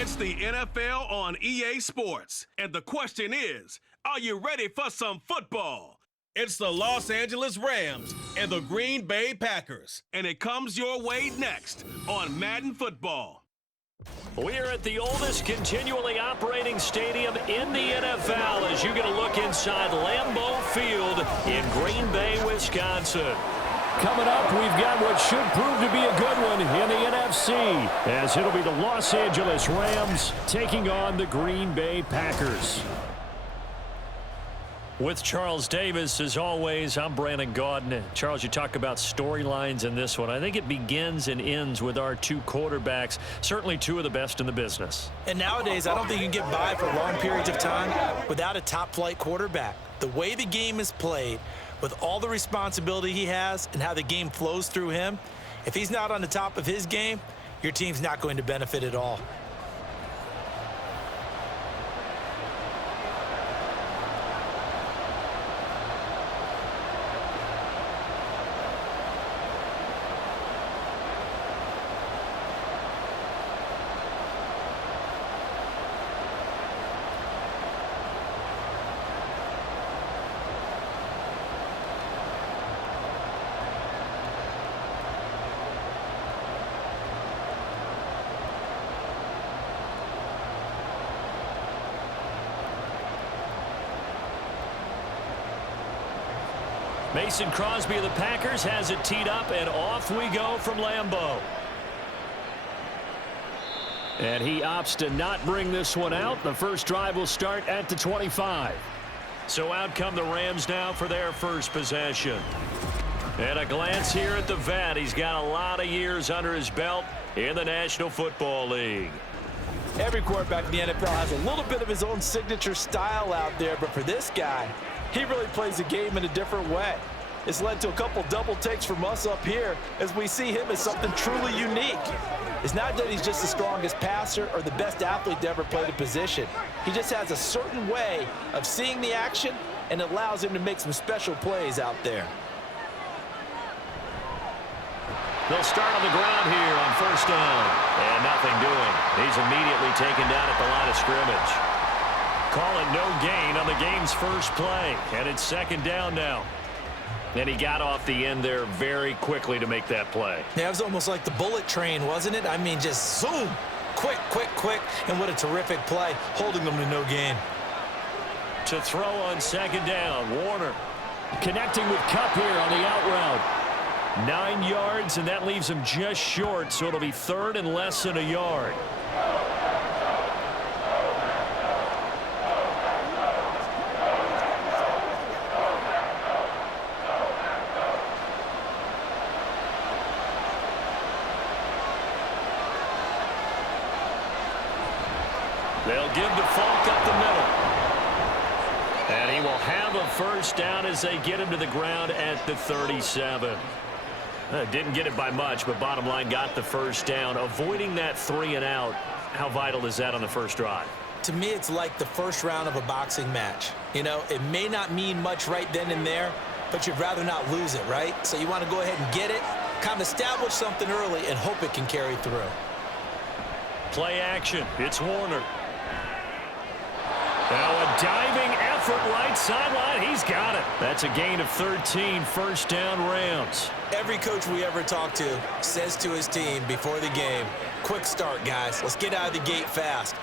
It's the NFL on EA Sports, and the question is, are you ready for some football? It's the Los Angeles Rams and the Green Bay Packers, and it comes your way next on Madden Football. We're at the oldest continually operating stadium in the NFL as you get a look inside Lambeau Field in Green Bay, Wisconsin. Coming up, we've got what should prove to be a good one in the NFC, as it'll be the Los Angeles Rams taking on the Green Bay Packers. With Charles Davis, as always, I'm Brandon Gaudin. Charles, you talk about storylines in this one. I think it begins and ends with our two quarterbacks, certainly two of the best in the business. And nowadays, I don't think you can get by for long periods of time without a top-flight quarterback. The way the game is played, with all the responsibility he has and how the game flows through him, if he's not on the top of his game, your team's not going to benefit at all. Mason Crosby of the Packers has it teed up, and off we go from Lambeau. And he opts to not bring this one out. The first drive will start at the 25. So out come the Rams now for their first possession. And a glance here at the vet. He's got a lot of years under his belt in the National Football League. Every quarterback in the NFL has a little bit of his own signature style out there, but for this guy, he really plays the game in a different way. It's led to a couple double takes from us up here as we see him as something truly unique. It's not that he's just the strongest passer or the best athlete to ever play the position. He just has a certain way of seeing the action, and it allows him to make some special plays out there. They'll start on the ground here on first down. And nothing doing. He's immediately taken down at the line of scrimmage. Call it no gain on the game's first play. And it's second down now. And he got off the end there very quickly to make that play. Yeah, it was almost like the bullet train, wasn't it? I mean, just zoom. Quick, quick, quick. And what a terrific play, holding them to no gain. To throw on second down, Warner connecting with Kupp here on the out route. 9 yards, and that leaves him just short, so it'll be third and less than a yard. They'll give to Falk up the middle. And he will have a first down as they get him to the ground at the 37. Didn't get it by much, but bottom line got the first down. Avoiding that 3 and out, how vital is that on the first drive? To me, it's like the first round of a boxing match. You know, it may not mean much right then and there, but you'd rather not lose it, right? So you want to go ahead and get it, kind of establish something early, and hope it can carry through. Play action. It's Warner. Now a diving effort right sideline. He's got it. That's a gain of 13, first down Rams. Every coach we ever talk to says to his team before the game, quick start, guys. Let's get out of the gate fast.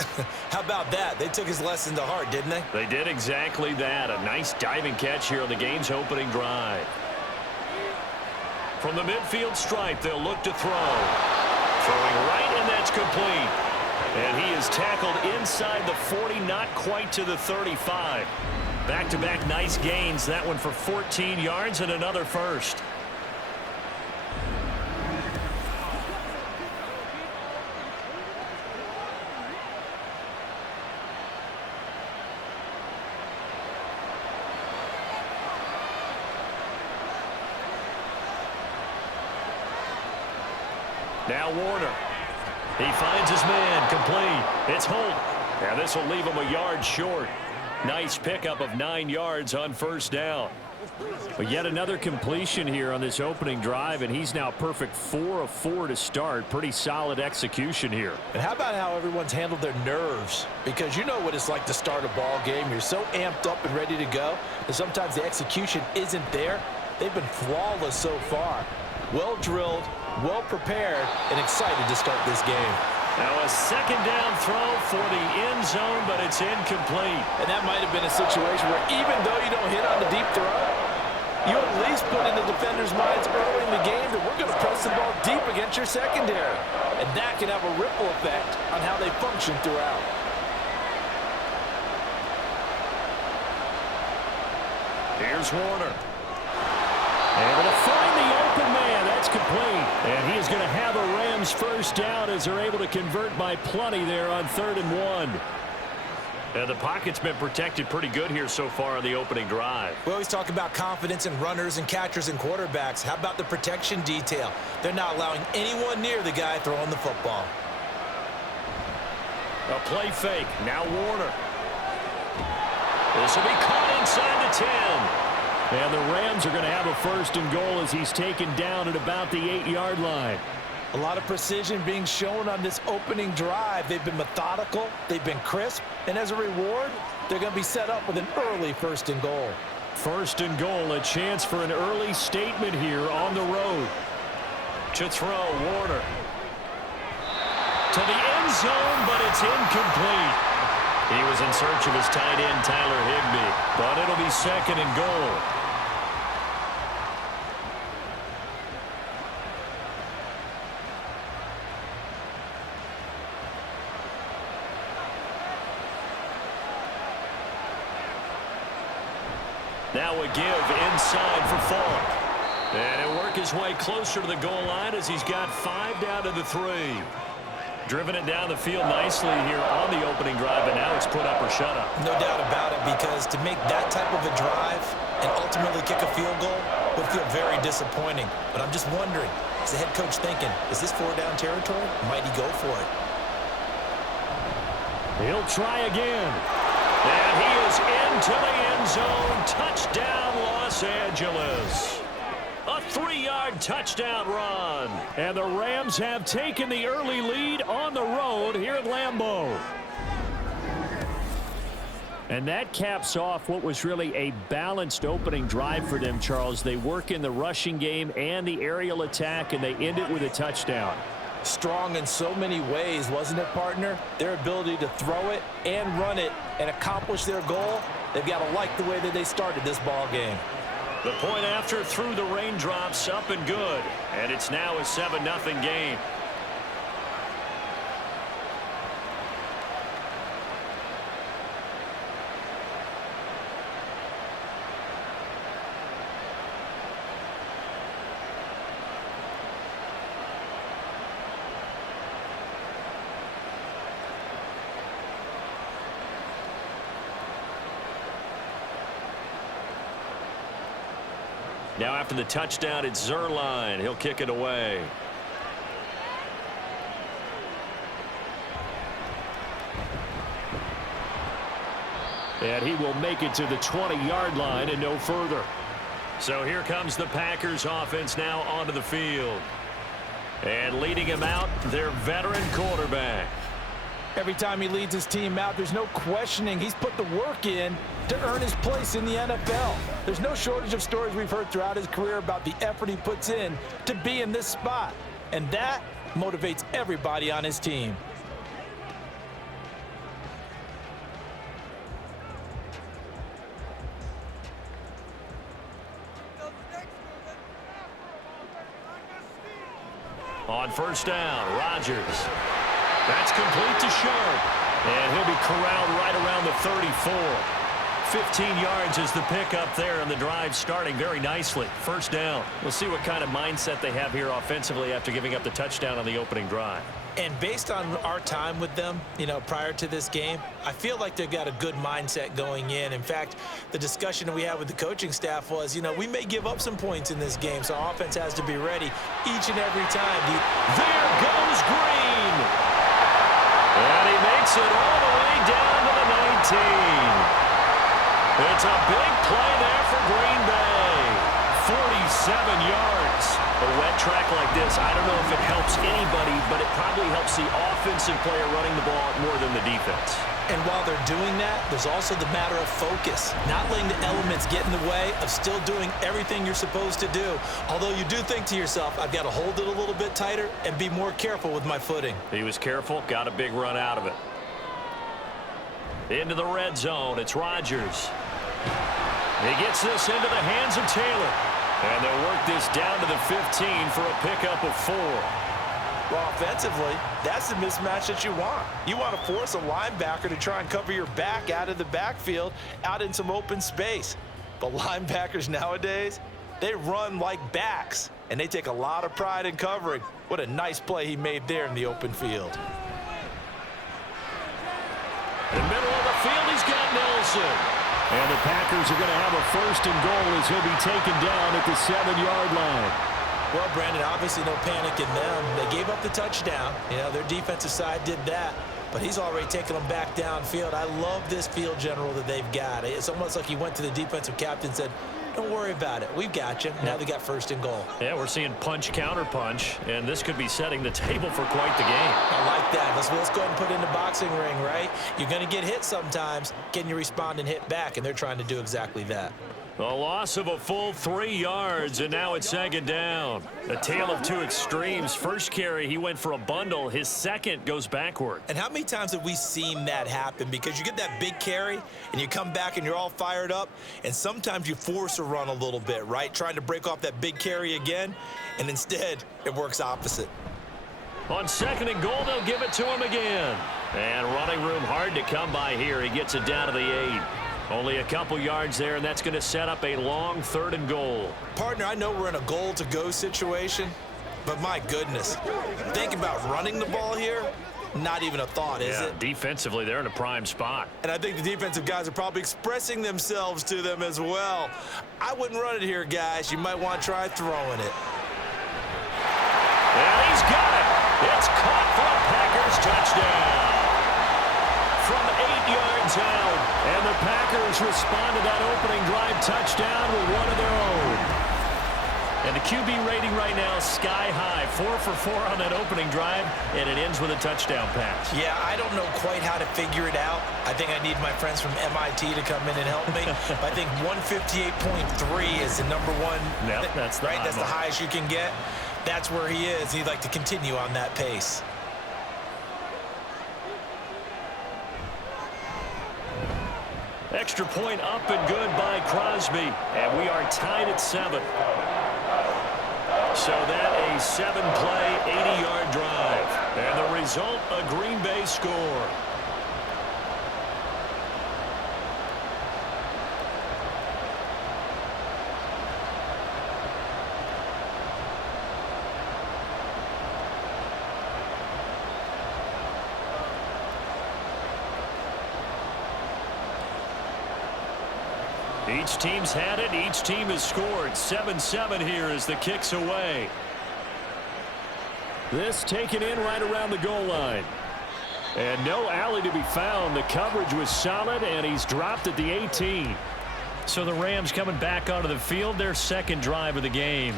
How about that? They took his lesson to heart, didn't they? They did exactly that. A nice diving catch here on the game's opening drive. From the midfield stripe, they'll look to throw. Throwing right, and that's complete. And he is tackled inside the 40, not quite to the 35. Back-to-back nice gains. That one for 14 yards and another first. Now Warner. He finds his man, complete. It's Holt. Now this will leave him a yard short. Nice pickup of 9 yards on first down. But yet another completion here on this opening drive, and he's now perfect 4 of 4 to start. Pretty solid execution here. And how about how everyone's handled their nerves? Because you know what it's like to start a ball game. You're so amped up and ready to go that sometimes the execution isn't there. They've been flawless so far. Well drilled, well prepared, and excited to start this game. Now a second down throw for the end zone, but it's incomplete. And that might have been a situation where even though you don't hit on the deep throw, you at least put in the defenders' minds early in the game that we're going to press the ball deep against your secondary. And that can have a ripple effect on how they function throughout. Here's Warner. Able to find the open man. That's complete. And he is going to have a Rams first down as they're able to convert by plenty there on 3rd and 1. And the pocket's been protected pretty good here so far on the opening drive. We always talk about confidence in runners and catchers and quarterbacks. How about the protection detail? They're not allowing anyone near the guy throwing the football. A play fake. Now Warner. This will be caught inside the 10. And the Rams are going to have a 1st and goal as he's taken down at about the 8-yard line. A lot of precision being shown on this opening drive. They've been methodical, they've been crisp, and as a reward, they're going to be set up with an early 1st and goal. 1st and goal, a chance for an early statement here on the road. To throw, Warner. To the end zone, but it's incomplete. He was in search of his tight end, Tyler Higbee, but it'll be 2nd and goal. Now a give inside for Falk. And he'll work his way closer to the goal line as he's got 5 down to the 3. Driven it down the field nicely here on the opening drive, but now it's put up or shut up. No doubt about it, because to make that type of a drive and ultimately kick a field goal would feel very disappointing. But I'm just wondering, is the head coach thinking, is this 4-down territory? Might he go for it? He'll try again. And he is into the end zone. Touchdown, Los Angeles. A 3-yard touchdown run. And the Rams have taken the early lead on the road here at Lambeau. And that caps off what was really a balanced opening drive for them, Charles. They work in the rushing game and the aerial attack, and they end it with a touchdown. Strong in so many ways, wasn't it, partner? Their ability to throw it and run it and accomplish their goal, they've got to like the way that they started this ball game. The point after through the raindrops, up and good. And it's now a 7-0 game. Now after the touchdown, it's Zerline. He'll kick it away. And he will make it to the 20-yard line and no further. So here comes the Packers offense now onto the field. And leading him out, their veteran quarterback. Every time he leads his team out, there's no questioning. He's put the work in to earn his place in the NFL. There's no shortage of stories we've heard throughout his career about the effort he puts in to be in this spot. And that motivates everybody on his team. On 1st down, Rodgers. That's complete to Sharp. And he'll be corralled right around the 34. 15 yards is the pickup there, and the drive starting very nicely. 1st down. We'll see what kind of mindset they have here offensively after giving up the touchdown on the opening drive. And based on our time with them, prior to this game, I feel like they've got a good mindset going in. In fact, the discussion that we had with the coaching staff was, we may give up some points in this game, so our offense has to be ready each and every time. There goes Green. And he makes it all the way down to the 19. It's a big play there for Green Bay. yards. A wet track like this, I don't know if it helps anybody, but it probably helps the offensive player running the ball more than the defense. And while they're doing that, there's also the matter of focus. Not letting the elements get in the way of still doing everything you're supposed to do. Although you do think to yourself, I've got to hold it a little bit tighter and be more careful with my footing. He was careful, got a big run out of it. Into the red zone, it's Rodgers. He gets this into the hands of Taylor. And they'll work this down to the 15 for a pickup of 4. Well, offensively, that's the mismatch that you want. You want to force a linebacker to try and cover your back out of the backfield, out in some open space. But linebackers nowadays, they run like backs, and they take a lot of pride in covering. What a nice play he made there in the open field. In the middle of the field, he's got Nelson. And the Packers are going to have a 1st and goal as he'll be taken down at the 7-yard line. Well, Brandon, obviously no panic in them. They gave up the touchdown. You know, their defensive side did that. But he's already taken them back downfield. I love this field general that they've got. It's almost like he went to the defensive captain and said, don't worry about it. We've got you. Now they got 1st and goal. Yeah, we're seeing punch, counter punch, and this could be setting the table for quite the game. I like that. Let's go ahead and put it in the boxing ring, right? You're going to get hit sometimes. Can you respond and hit back? And they're trying to do exactly that. A loss of a full 3 yards, and now it's 2nd down. A tale of two extremes. First carry, he went for a bundle. His second goes backward. And how many times have we seen that happen? Because you get that big carry, and you come back, and you're all fired up, and sometimes you force a run a little bit, right? Trying to break off that big carry again, and instead, it works opposite. On 2nd and goal, they'll give it to him again. And running room hard to come by here. He gets it down to the 8. Only a couple yards there, and that's going to set up a long 3rd and goal. Partner, I know we're in a goal-to-go situation, but my goodness, think about running the ball here. Not even a thought, is it? Defensively, they're in a prime spot. And I think the defensive guys are probably expressing themselves to them as well. I wouldn't run it here, guys. You might want to try throwing it. And he's got it. It's caught for a Packers touchdown. From 8 yards out, and the Packers respond to that opening drive touchdown with one of their own. And the QB rating right now, sky high, 4 for 4 on that opening drive, and it ends with a touchdown pass. Yeah, I don't know quite how to figure it out. I think I need my friends from MIT to come in and help me. But I think 158.3 is the number one. Yep, that's the right. That's the highest you can get. That's where he is. He'd like to continue on that pace. Extra point up and good by Crosby. And we are tied at 7. So that a 7-play, 80-yard drive. And the result, a Green Bay score. Each team's had it. Each team has scored. 7-7 here as the kick's away. This taken in right around the goal line. And no alley to be found. The coverage was solid, and he's dropped at the 18. So the Rams coming back onto the field, their 2nd drive of the game.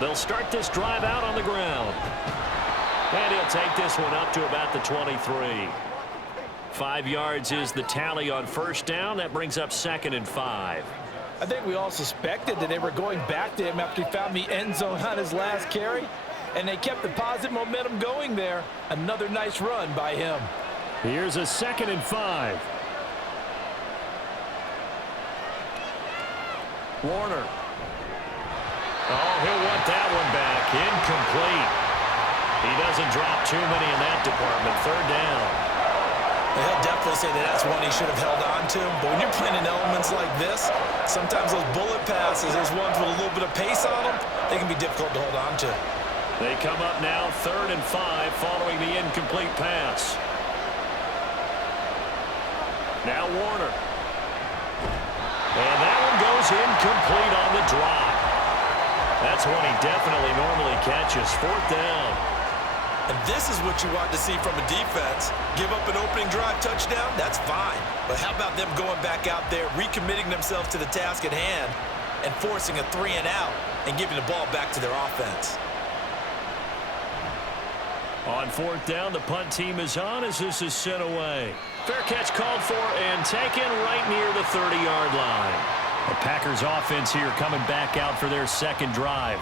They'll start this drive out on the ground. And he'll take this one up to about the 23. 5 yards is the tally on 1st down. That brings up 2nd and 5. I think we all suspected that they were going back to him after he found the end zone on his last carry. And they kept the positive momentum going there. Another nice run by him. Here's a 2nd and 5. Warner. Oh, he'll want that one back. Incomplete. He doesn't drop too many in that department. 3rd down. He'll definitely say that that's one he should have held on to. But when you're playing in elements like this, sometimes those bullet passes, there's ones with a little bit of pace on them, they can be difficult to hold on to. They come up now 3rd and 5 following the incomplete pass. Now Warner. And that one goes incomplete on the drop. That's one he definitely normally catches. 4th down. And this is what you want to see from a defense. Give up an opening drive touchdown, that's fine. But how about them going back out there, recommitting themselves to the task at hand, and forcing a 3-and-out and giving the ball back to their offense. On 4th down, the punt team is on as this is sent away. Fair catch called for and taken right near the 30-yard line. The Packers offense here coming back out for their second drive.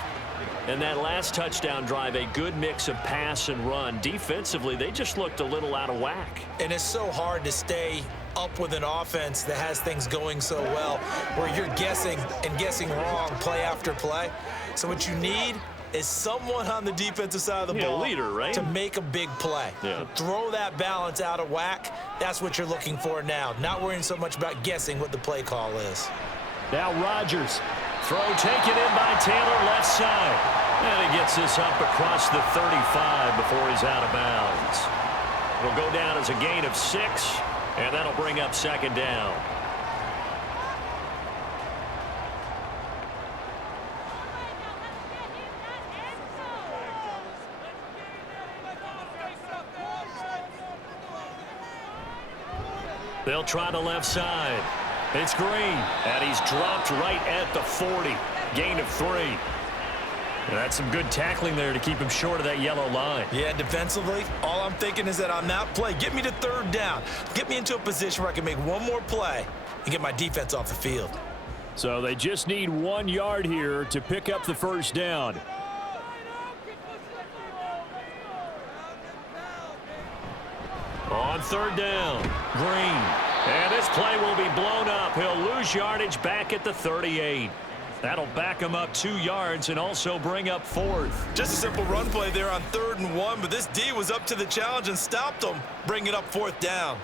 And that last touchdown drive, a good mix of pass and run. Defensively, they just looked a little out of whack. And it's so hard to stay up with an offense that has things going so well, where you're guessing and guessing wrong play after play. So what you need is someone on the defensive side of the ball leader, right? to make a big play. Yeah. Throw that balance out of whack. That's what you're looking for now. Not worrying so much about guessing what the play call is. Now Rodgers. Throw taken in by Taylor, left side. And he gets this up across the 35 before he's out of bounds. It'll go down as a gain of 6, and that'll bring up 2nd down. They'll try the left side. It's Green, and he's dropped right at the 40. Gain of 3. And that's some good tackling there to keep him short of that yellow line. Yeah, defensively, all I'm thinking is that on that play, get me to 3rd down. Get me into a position where I can make one more play and get my defense off the field. So they just need 1 yard here to pick up the 1st down. On 3rd down, Green. And this play will be blown up. He'll lose yardage back at the 38. That'll back him up 2 yards and also bring up 4th. Just a simple run play there on 3rd and 1, but this D was up to the challenge and stopped him, bringing up 4th down.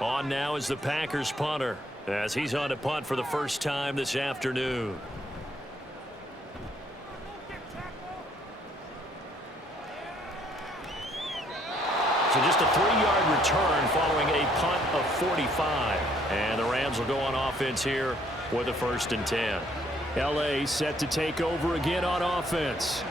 On now is the Packers punter, as he's on to punt for the first time this afternoon. So just a 3-yard return following a punt of 45. And the Rams will go on offense here with a 1st and 10. L.A. set to take over again on offense.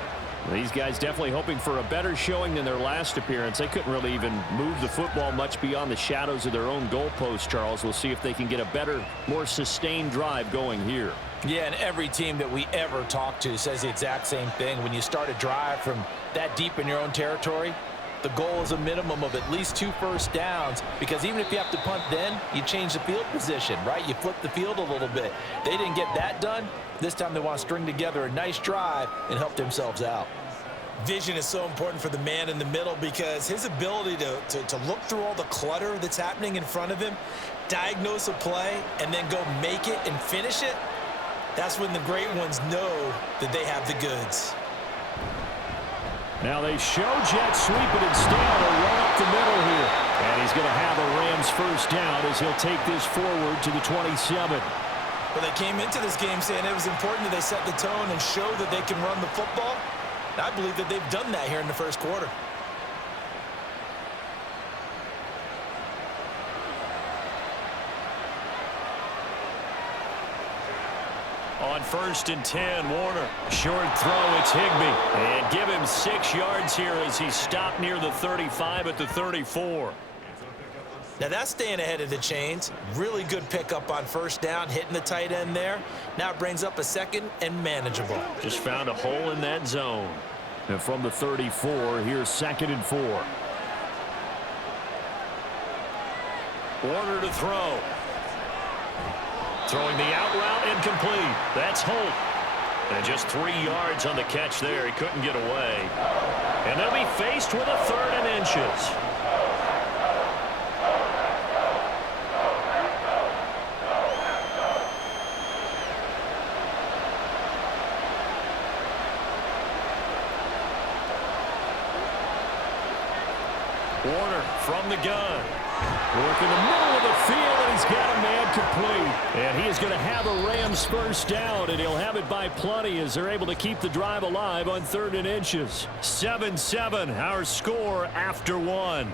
These guys definitely hoping for a better showing than their last appearance. They couldn't really even move the football much beyond the shadows of their own goalpost, Charles. We'll see if they can get a better, more sustained drive going here. Yeah, and every team that we ever talk to says the exact same thing. When you start a drive from that deep in your own territory, the goal is a minimum of at least 2 first downs, because even if you have to punt then, you change the field position, right? You flip the field a little bit. They didn't get that done. This time they want to string together a nice drive and help themselves out. Vision is so important for the man in the middle, because his ability to look through all the clutter that's happening in front of him, diagnose a play, and then go make it and finish it, that's when the great ones know that they have the goods. Now they show jet sweep it instead. A run up the middle here. And he's going to have a Rams 1st down as he'll take this forward to the 27. Well, they came into this game saying it was important that they set the tone and show that they can run the football. And I believe that they've done that here in the 1st quarter. On 1st and 10, Warner. Short throw, it's Higbee. And give him 6 yards here as he's stopped near the 35 at the 34. Now that's staying ahead of the chains. Really good pickup on 1st down, hitting the tight end there. Now it brings up a 2nd and manageable. Just found a hole in that zone. And from the 34, here's 2nd and 4. Warner to throw. Throwing the out route, incomplete. That's Holt. And just 3 yards on the catch there. He couldn't get away. And they'll be faced with a 3rd and inches. Warner from the gun. Working the middle of the field, and he's got a man complete. And he is going to have a Rams first down, and he'll have it by plenty as they're able to keep the drive alive on 3rd and inches. 7-7, our score after 1.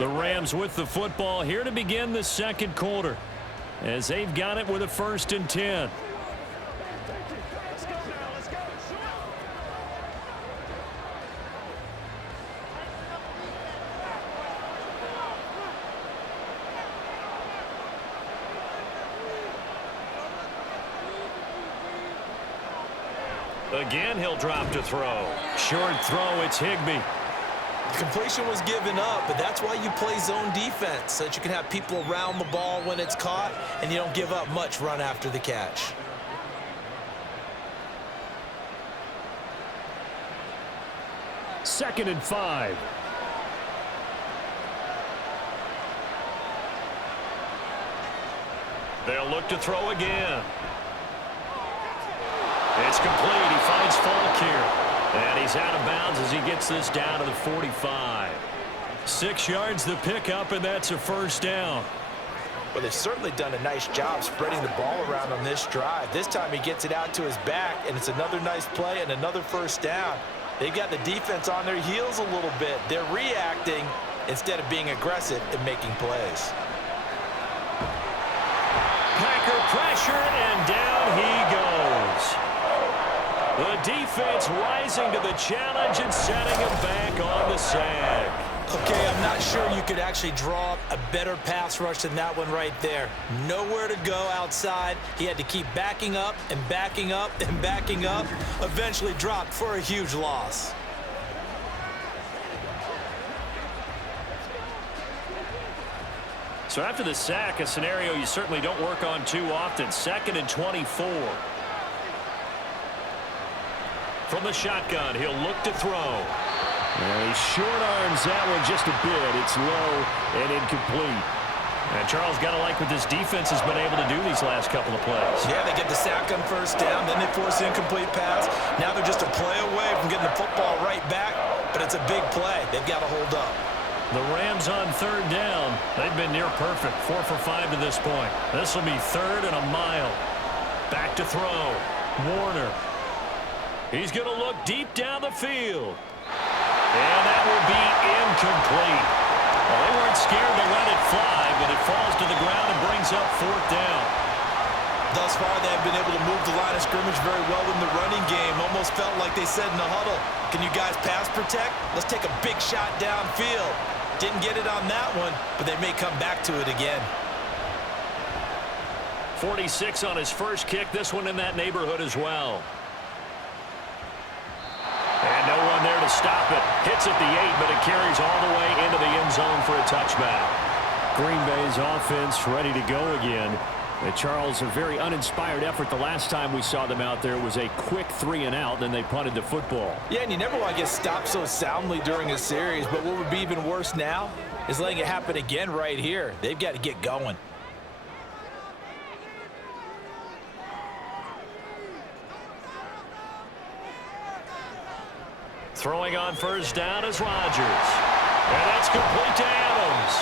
The Rams with the football here to begin the second quarter as they've got it with a 1st and 10. Again, he'll drop to throw. Short throw, it's Higbee. Completion was given up, but that's why you play zone defense, so that you can have people around the ball when it's caught, and you don't give up much run after the catch. Second and 5. They'll look to throw again. It's complete. He finds Falk here. And he's out of bounds as he gets this down to the 45. 6 yards the pickup, and that's a 1st down. Well, they've certainly done a nice job spreading the ball around on this drive. This time he gets it out to his back, and it's another nice play and another 1st down. They've got the defense on their heels a little bit. They're reacting instead of being aggressive and making plays. Packer pressure, and down he goes. The defense rising to the challenge and setting him back on the sag. Okay, I'm not sure you could actually draw up a better pass rush than that one right there. Nowhere to go outside. He had to keep backing up and backing up and backing up. Eventually dropped for a huge loss. So after the sack, a scenario you certainly don't work on too often. 2nd and 24. From the shotgun, he'll look to throw. And he short arms that one just a bit. It's low and incomplete. And Charles, got to like what this defense has been able to do these last couple of plays. Yeah, they get the sack on 1st down, then they force an incomplete pass. Now they're just a play away from getting the football right back, but it's a big play. They've got to hold up. The Rams on 3rd down. They've been near perfect. 4 for 5 to this point. This will be 3rd and a mile. Back to throw. Warner. He's going to look deep down the field. And that will be incomplete. Well, they weren't scared to let it fly, but it falls to the ground and brings up 4th down. Thus far, they've been able to move the line of scrimmage very well in the running game. Almost felt like they said in the huddle, can you guys pass protect? Let's take a big shot downfield. Didn't get it on that one, but they may come back to it again. 46 on his first kick. This one in that neighborhood as well. And no one there to stop it. Hits at the 8, but it carries all the way into the end zone for a touchback. Green Bay's offense ready to go again. Charles, a very uninspired effort the last time we saw them out there was a quick 3-and-out, then they punted the football. Yeah, and you never want to get stopped so soundly during a series, but what would be even worse now is letting it happen again right here. They've got to get going. Throwing on 1st down is Rodgers. And that's complete to Adams.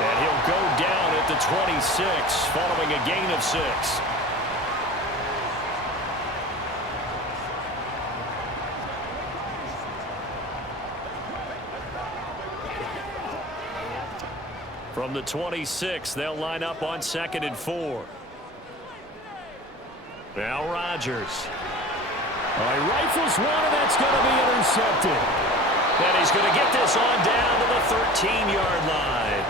And he'll go down at the 26 following a gain of 6. From the 26, they'll line up on 2nd and 4. Now Rodgers. He rifles one, and that's going to be intercepted. And he's going to get this on down to the 13-yard line.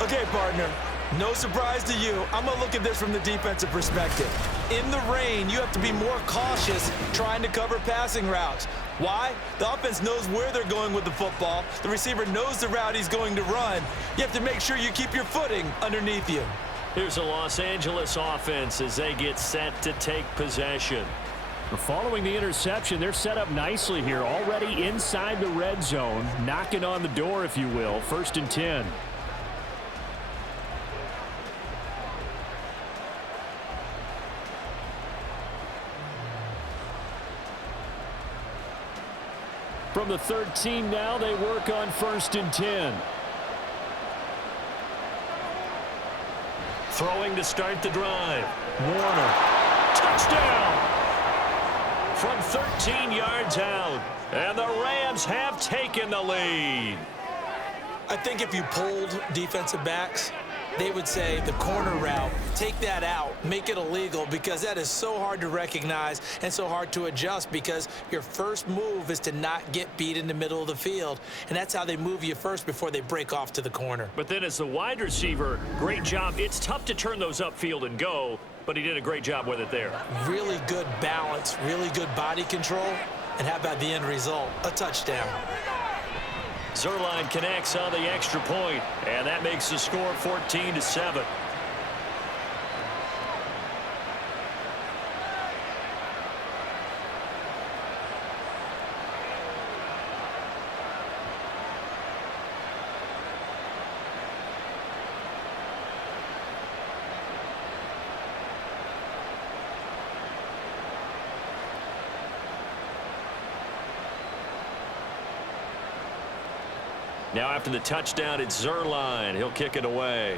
Okay, partner, no surprise to you. I'm going to look at this from the defensive perspective. In the rain, you have to be more cautious trying to cover passing routes. Why? The offense knows where they're going with the football. The receiver knows the route he's going to run. You have to make sure you keep your footing underneath you. Here's a Los Angeles offense as they get set to take possession. Following the interception, they're set up nicely here, already inside the red zone, knocking on the door, if you will. 1st and 10. From the 13 now, they work on 1st and 10. Throwing to start the drive. Warner. Touchdown! From 13 yards out. And the Rams have taken the lead. I think if you polled defensive backs, they would say the corner route, take that out, make it illegal, because that is so hard to recognize and so hard to adjust, because your first move is to not get beat in the middle of the field, and that's how they move you first before they break off to the corner. But then as the wide receiver, great job. It's tough to turn those upfield and go, but he did a great job with it there. Really good balance, really good body control, and how about the end result? A touchdown. Zuerlein connects on the extra point, and that makes the score 14-7. Now after the touchdown, it's Zuerlein. He'll kick it away.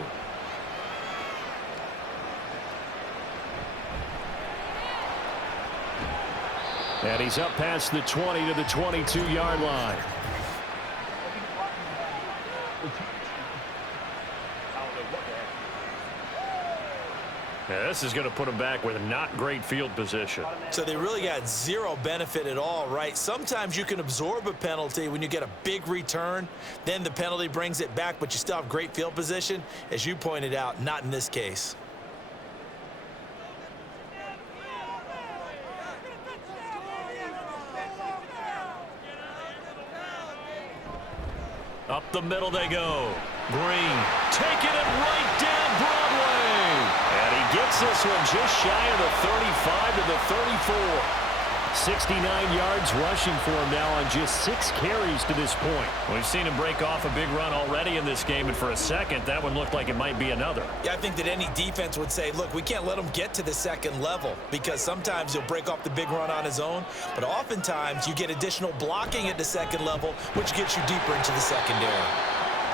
And he's up past the 20 to the 22-yard line. Yeah, this is going to put him back with not great field position. So they really got zero benefit at all, right? Sometimes you can absorb a penalty when you get a big return. Then the penalty brings it back, but you still have great field position. As you pointed out, not in this case. Up the middle they go. Green taking it right down Broadway. And he gets this one just shy of the 35 to the 34. 69 yards rushing for him now on just 6 carries to this point. We've seen him break off a big run already in this game, and for a second, that one looked like it might be another. Yeah, I think that any defense would say, look, we can't let him get to the second level, because sometimes he'll break off the big run on his own, but oftentimes you get additional blocking at the second level, which gets you deeper into the secondary.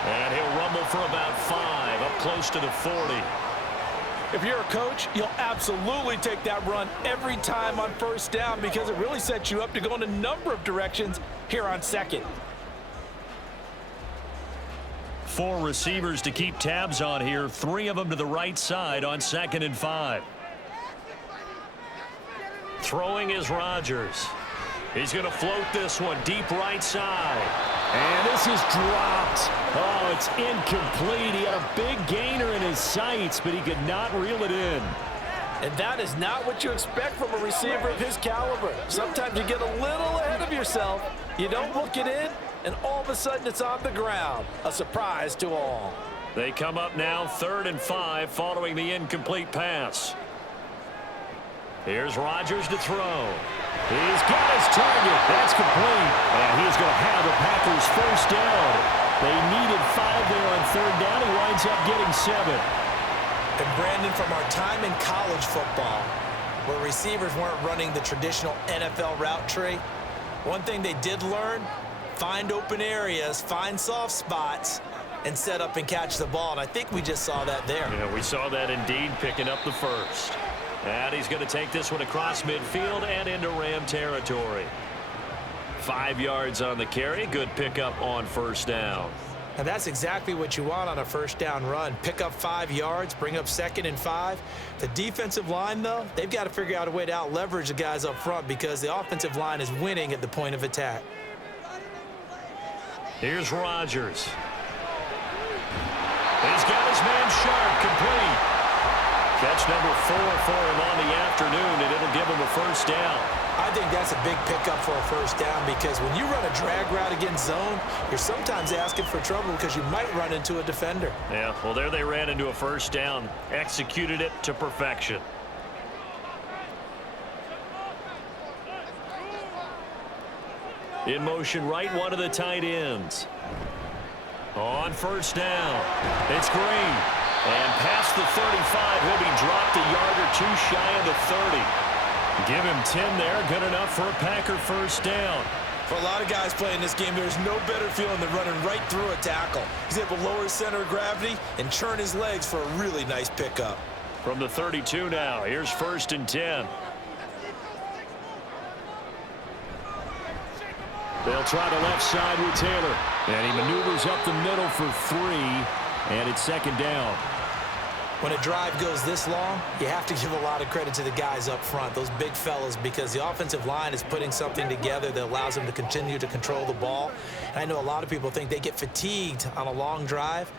And he'll rumble for about 5, up close to the 40. If you're a coach, you'll absolutely take that run every time on first down, because it really sets you up to go in a number of directions here on second. 4 receivers to keep tabs on here, 3 of them to the right side on 2nd and 5. Throwing is Rodgers. He's going to float this one deep right side. And this is dropped. Oh, it's incomplete. He had a big gainer in his sights, but he could not reel it in. And that is not what you expect from a receiver of his caliber. Sometimes you get a little ahead of yourself. You don't look it in, and all of a sudden it's on the ground. A surprise to all. They come up now 3rd and 5 following the incomplete pass. Here's Rodgers to throw. He's got his target. That's complete. And he's going to have the Packers first down. They needed 5 there on 3rd down. He winds up getting 7. And Brandon, from our time in college football, where receivers weren't running the traditional NFL route tree, one thing they did learn, find open areas, find soft spots, and set up and catch the ball. And I think we just saw that there. Yeah, we saw that indeed, picking up the first. And he's going to take this one across midfield and into Ram territory. 5 yards on the carry. Good pickup on first down. And that's exactly what you want on a first down run. Pick up 5 yards, bring up 2nd and 5. The defensive line, though, they've got to figure out a way to out-leverage the guys up front, because the offensive line is winning at the point of attack. Here's Rodgers. He's got his man sharp, complete. Catch number 4 for him on the afternoon, and it'll give him a first down. I think that's a big pickup for a first down, because when you run a drag route against zone, you're sometimes asking for trouble because you might run into a defender. Yeah, well, there they ran into a first down, executed it to perfection. In motion right, one of the tight ends. On first down, it's Green. And past the 35, he'll be dropped a yard or 2 shy of the 30. Give him 10 there, good enough for a Packer first down. For a lot of guys playing this game, there's no better feeling than running right through a tackle. He's able to lower his center of gravity and churn his legs for a really nice pickup. From the 32 now, here's 1st and 10. They'll try the left side with Taylor. And he maneuvers up the middle for 3, and it's 2nd down. When a drive goes this long, you have to give a lot of credit to the guys up front, those big fellas, because the offensive line is putting something together that allows them to continue to control the ball. And I know a lot of people think they get fatigued on a long drive.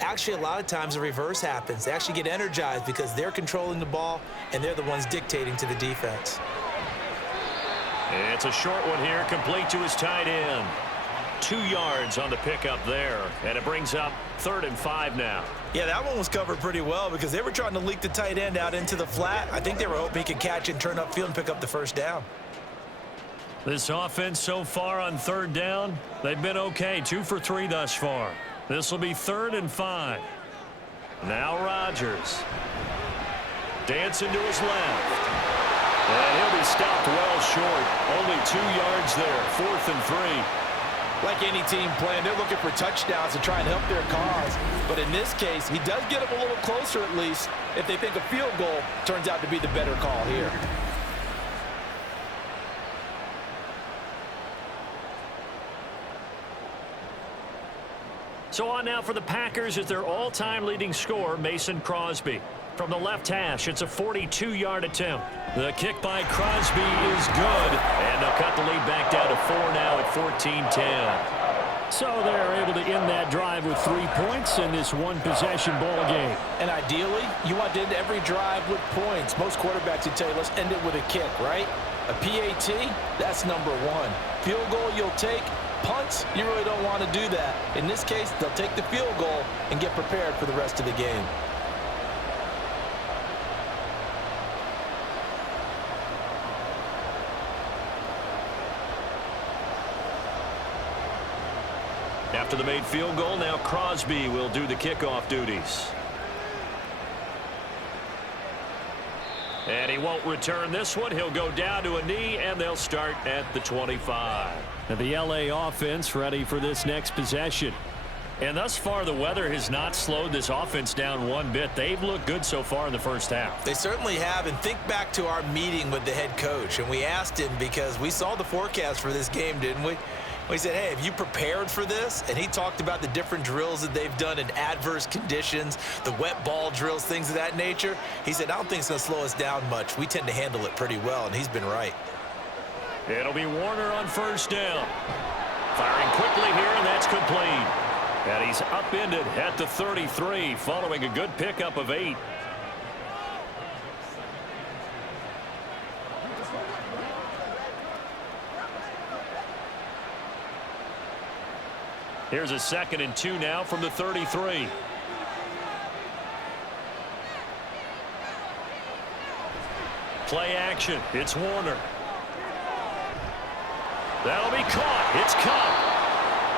Actually, a lot of times the reverse happens. They actually get energized because they're controlling the ball, and they're the ones dictating to the defense. It's a short one here, complete to his tight end. 2 yards on the pickup there, and it brings up 3rd and 5 now. Yeah, that one was covered pretty well because they were trying to leak the tight end out into the flat. I think they were hoping he could catch it and turn upfield and pick up the 1st down. This offense so far on 3rd down, they've been okay, 2 for 3 thus far. This will be 3rd and 5. Now Rodgers. Dancing to his left. And he'll be stopped well short. Only 2 yards there, 4th and 3. Like any team playing, they're looking for touchdowns to try and help their cause. But in this case, he does get them a little closer at least if they think a field goal turns out to be the better call here. So on now for the Packers is their all-time leading scorer, Mason Crosby. From the left hash, it's a 42-yard attempt. The kick by Crosby is good, and they'll cut the lead back down to 4 now at 14-10. So they're able to end that drive with 3 points in this one-possession ball game. And ideally, you want to end every drive with points. Most quarterbacks would tell you, let's end it with a kick, right? A PAT, that's number 1. Field goal you'll take. Punts, you really don't want to do that. In this case, they'll take the field goal and get prepared for the rest of the game. After the made field goal, now Crosby will do the kickoff duties. And he won't return this one. He'll go down to a knee, and they'll start at the 25. And the LA offense ready for this next possession. And thus far, the weather has not slowed this offense down one bit. They've looked good so far in the first half. They certainly have, and think back to our meeting with the head coach, and we asked him because we saw the forecast for this game, didn't we? We said, hey, have you prepared for this? And he talked about the different drills that they've done in adverse conditions, the wet ball drills, things of that nature. He said, I don't think it's going to slow us down much. We tend to handle it pretty well, and he's been right. It'll be Warner on 1st down. Firing quickly here, and that's complete. And he's upended at the 33, following a good pickup of 8. Here's a 2nd and 2 now from the 33. Play action. It's Warner. That'll be caught. It's caught.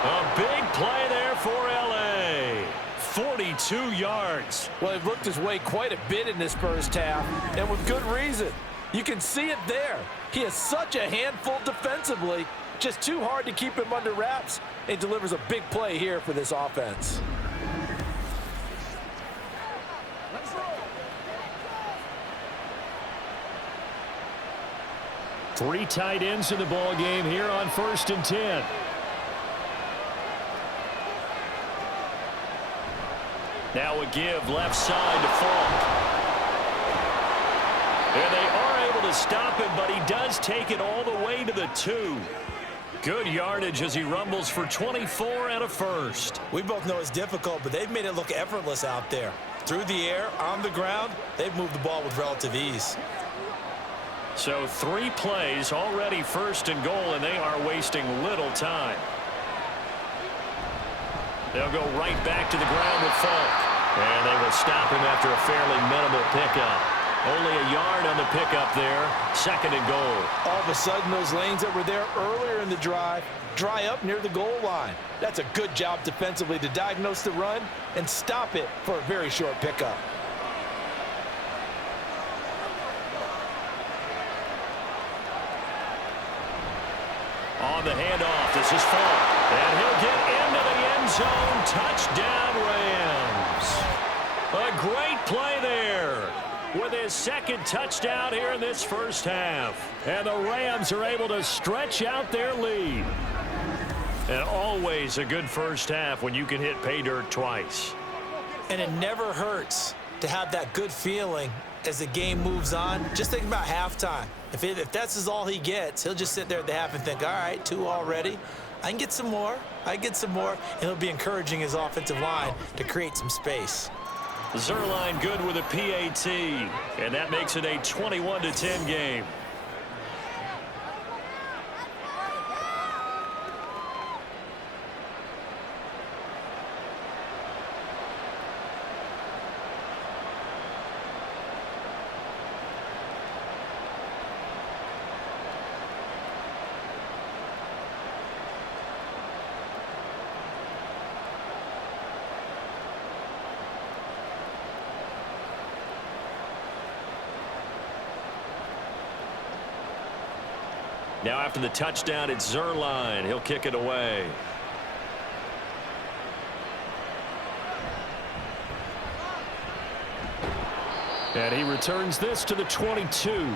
A big play there for L.A. 42 yards. Well, he looked his way quite a bit in this first half, and with good reason. You can see it there. He is such a handful defensively. Just too hard to keep him under wraps. He delivers a big play here for this offense. Three tight ends in the ball game here on 1st and 10. Now a give left side to Falk. And they are able to stop him, but he does take it all the way to the 2. Good yardage as he rumbles for 24 and a first. We both know it's difficult, but they've made it look effortless out there. Through the air, on the ground, they've moved the ball with relative ease. So 3 plays already 1st and goal, and they are wasting little time. They'll go right back to the ground with Falk. And they will stop him after a fairly minimal pickup. Only a yard on the pickup there. 2nd and goal. All of a sudden, those lanes that were there earlier in the drive dry up near the goal line. That's a good job defensively to diagnose the run and stop it for a very short pickup. On the handoff, this is Ford. And he'll get into the end zone. Touchdown, Rams. A great play there with his second touchdown here in this first half. And the Rams are able to stretch out their lead. And always a good first half when you can hit pay dirt twice. And it never hurts to have that good feeling as the game moves on. Just think about halftime. If that's all he gets, he'll just sit there at the half and think, all right, 2 already. I can get some more. I get some more. And he'll be encouraging his offensive line to create some space. Zerline good with a PAT. And that makes it a 21-10 game. Now after the touchdown, it's Zerline. He'll kick it away. And he returns this to the 22.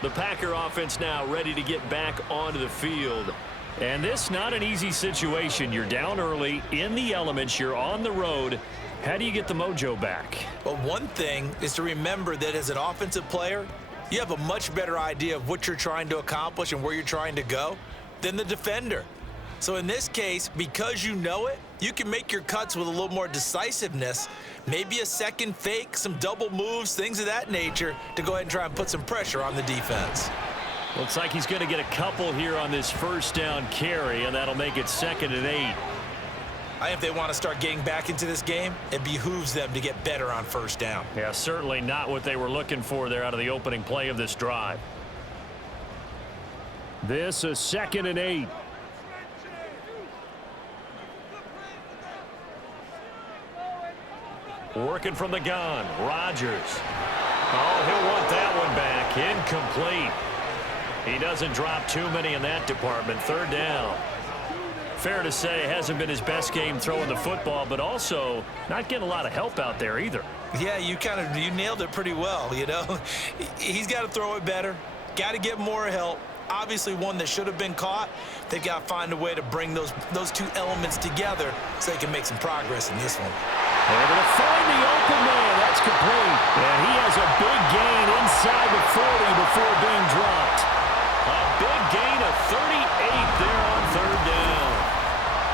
The Packer offense now ready to get back onto the field. And this not an easy situation. You're down early, in the elements, you're on the road. How do you get the mojo back? Well, one thing is to remember that as an offensive player, you have a much better idea of what you're trying to accomplish and where you're trying to go than the defender. So in this case, because you know it, you can make your cuts with a little more decisiveness, maybe a second fake, some double moves, things of that nature to go ahead and try and put some pressure on the defense. Looks like he's going to get a couple here on this first down carry, and that'll make it 2nd and 8. I think if they want to start getting back into this game, it behooves them to get better on first down. Yeah, certainly not what they were looking for there out of the opening play of this drive. This is 2nd and 8. Working from the gun, Rodgers. Oh, he'll want that one back. Incomplete. He doesn't drop too many in that department. 3rd down. Fair to say it hasn't been his best game throwing the football, but also not getting a lot of help out there either. Yeah, you nailed it pretty well, you know. He's got to throw it better. Got to get more help. Obviously one that should have been caught. They've got to find a way to bring those two elements together so they can make some progress in this one. Able to find the open man. That's complete. And he has a big gain inside the 40 before being dropped. A big gain of 38 there on 3rd down.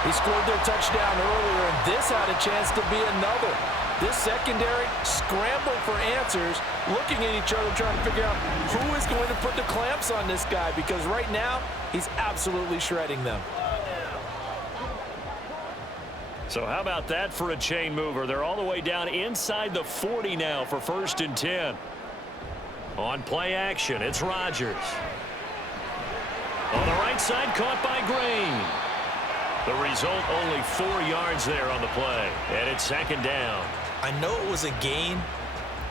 He scored their touchdown earlier, and this had a chance to be another. This secondary scrambled for answers, looking at each other, trying to figure out who is going to put the clamps on this guy, because right now, he's absolutely shredding them. So how about that for a chain mover? They're all the way down inside the 40 now for 1st and 10. On play action, it's Rodgers. On the right side, caught by Green. The result, only 4 yards there on the play. And it's 2nd down. I know it was a gain,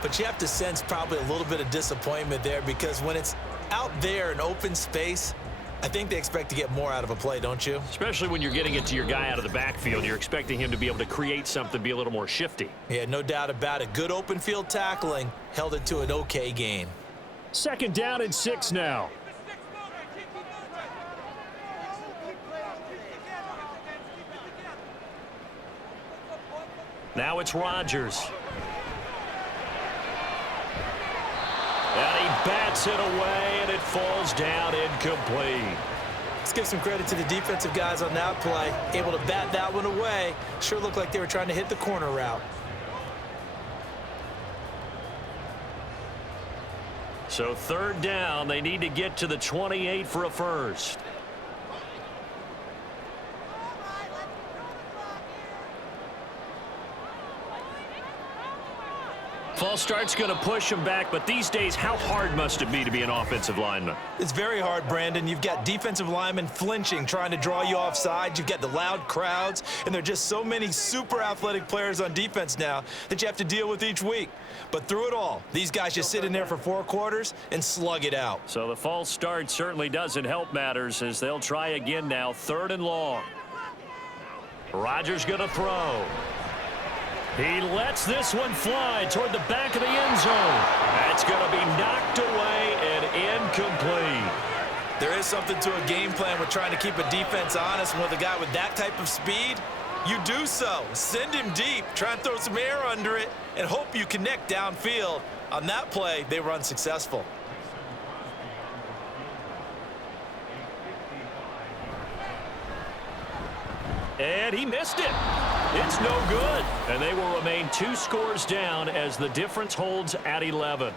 but you have to sense probably a little bit of disappointment there, because when it's out there in open space, I think they expect to get more out of a play, don't you? Especially when you're getting it to your guy out of the backfield. You're expecting him to be able to create something, be a little more shifty. Yeah, no doubt about it. Good open field tackling held it to an okay gain. 2nd down and 6 now. Now it's Rodgers. And he bats it away, and it falls down incomplete. Let's give some credit to the defensive guys on that play. Able to bat that one away. Sure looked like they were trying to hit the corner route. So 3rd down, they need to get to the 28 for a first. False start's going to push him back, but these days, how hard must it be to be an offensive lineman? It's very hard, Brandon. You've got defensive linemen flinching, trying to draw you offside. You've got the loud crowds, and there are just so many super athletic players on defense now that you have to deal with each week. But through it all, these guys just sit in there for 4 quarters and slug it out. So the false start certainly doesn't help matters as they'll try again now, 3rd and long. Rodgers going to throw. He lets this one fly toward the back of the end zone. That's going to be knocked away and incomplete. There is something to a game plan with trying to keep a defense honest. And with a guy with that type of speed, you do so. Send him deep, try and throw some air under it, and hope you connect downfield. On that play, they were unsuccessful. And he missed it. It's no good. And they will remain 2 scores down as the difference holds at 11.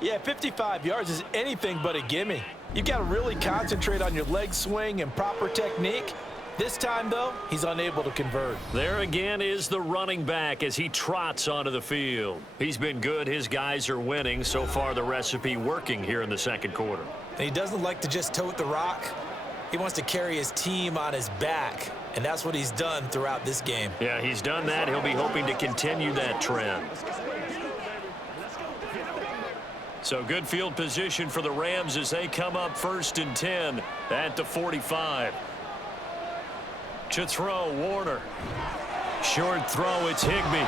Yeah, 55 yards is anything but a gimme. You've got to really concentrate on your leg swing and proper technique. This time, though, he's unable to convert. There again is the running back as he trots onto the field. He's been good. His guys are winning. So far, the recipe working here in the 2nd quarter. And he doesn't like to just tote the rock. He wants to carry his team on his back. And that's what he's done throughout this game. Yeah, he's done that. He'll be hoping to continue that trend. So good field position for the Rams as they come up 1st and 10 at the 45. To throw, Warner. Short throw, it's Higbee.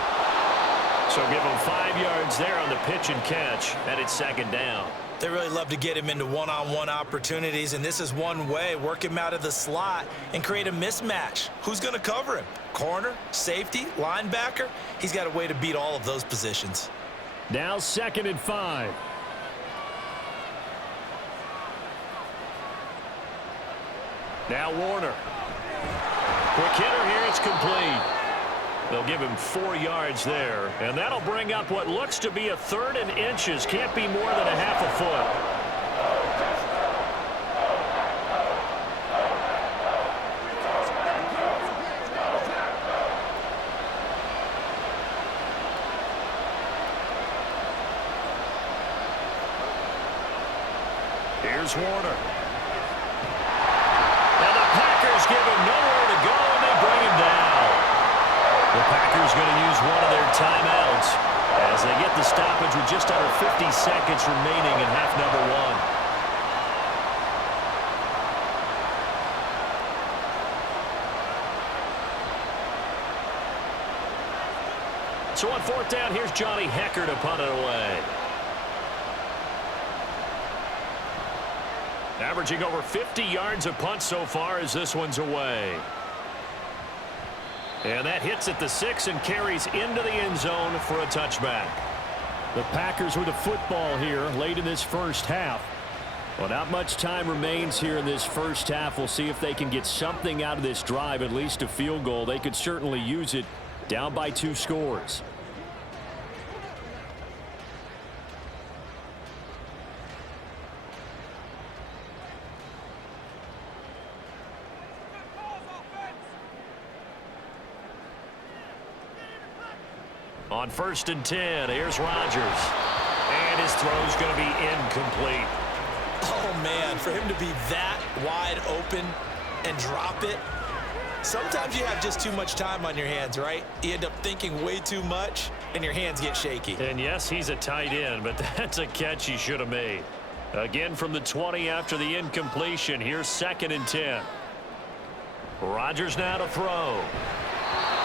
So give him 5 yards there on the pitch and catch, and it's 2nd down. They really love to get him into one-on-one opportunities, and this is one way. Work him out of the slot and create a mismatch. Who's going to cover him? Corner, safety, linebacker? He's got a way to beat all of those positions. Now 2nd and 5. Now Warner. Quick hitter here, it's complete. They'll give him 4 yards there, and that'll bring up what looks to be a 3rd and inches. Can't be more than a half a foot. Here's Warner. And the Packers give him nowhere to go, and they bring him down. The Packers going to use one of their timeouts as they get the stoppage with just under 50 seconds remaining in half number 1. So on 4th down, here's Johnny Hecker to punt it away. Averaging over 50 yards a punt so far as this one's away. And that hits at the 6 and carries into the end zone for a touchback. The Packers with the football here late in this first half. Well, not much time remains here in this first half. We'll see if they can get something out of this drive, at least a field goal. They could certainly use it down by 2 scores. On 1st and 10, here's Rodgers. And his throw's going to be incomplete. Oh, man, for him to be that wide open and drop it. Sometimes you have just too much time on your hands, right? You end up thinking way too much, and your hands get shaky. And yes, he's a tight end, but that's a catch he should have made. Again from the 20 after the incompletion. Here's 2nd and 10. Rodgers now to throw.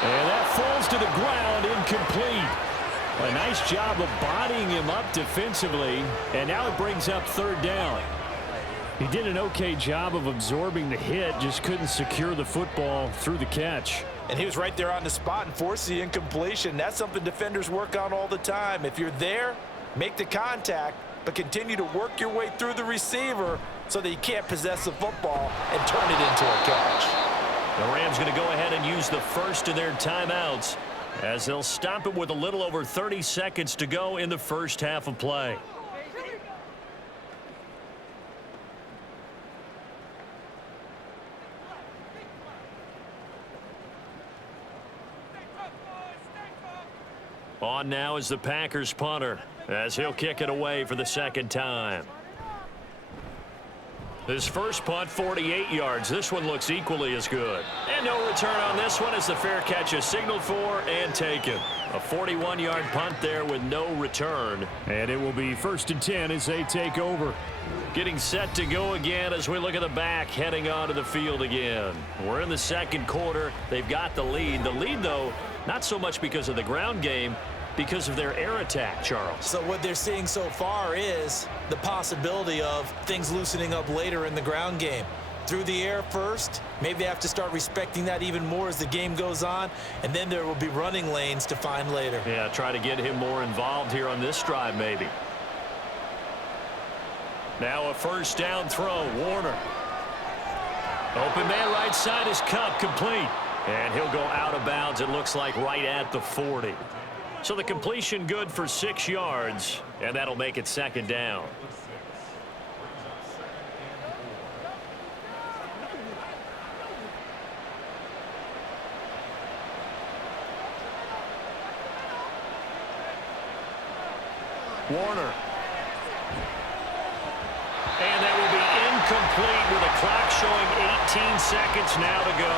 And that falls to the ground, incomplete. A nice job of bodying him up defensively, and now it brings up 3rd down. He did an okay job of absorbing the hit, just couldn't secure the football through the catch. And he was right there on the spot and forced the incompletion. That's something defenders work on all the time. If you're there, make the contact, but continue to work your way through the receiver so that you can't possess the football and turn it into a catch. The Rams going to go ahead and use the first of their timeouts as they'll stop it with a little over 30 seconds to go in the first half of play. On now is the Packers punter, as he'll kick it away for the second time. His first punt, 48 yards. This one looks equally as good. And no return on this one as the fair catch is signaled for and taken. A 41-yard punt there with no return. And it will be 1st and 10 as they take over. Getting set to go again as we look at the back heading onto the field again. We're in the second quarter. They've got the lead. The lead, though, not so much because of the ground game, because of their air attack, Charles. So what they're seeing so far is the possibility of things loosening up later in the ground game. Through the air first, maybe they have to start respecting that even more as the game goes on, and then there will be running lanes to find later. Yeah, try to get him more involved here on this drive maybe. Now a first down throw, Warner. Open man right side is Cup, complete. And he'll go out of bounds, it looks like right at the 40. So the completion good for 6 yards, and that'll make it second down. Warner. And that will be incomplete with a clock showing 18 seconds now to go.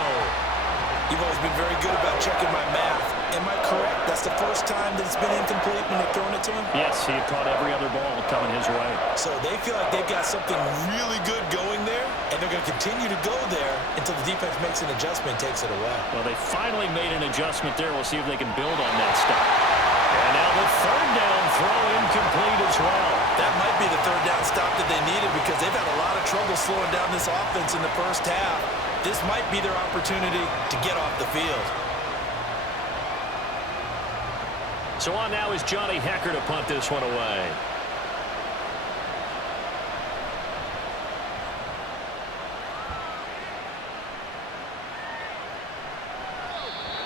You've always been very good about checking my math. Am I correct? That's the first time that it's been incomplete when they're throwing it to him? Yes, he had caught every other ball coming his way. So they feel like they've got something really good going there, and they're going to continue to go there until the defense makes an adjustment and takes it away. Well, they finally made an adjustment there. We'll see if they can build on that stuff. And now the third down throw incomplete as well. That might be the third down stop that they needed because they've had a lot of trouble slowing down this offense in the first half. This might be their opportunity to get off the field. So on now is Johnny Hecker to punt this one away.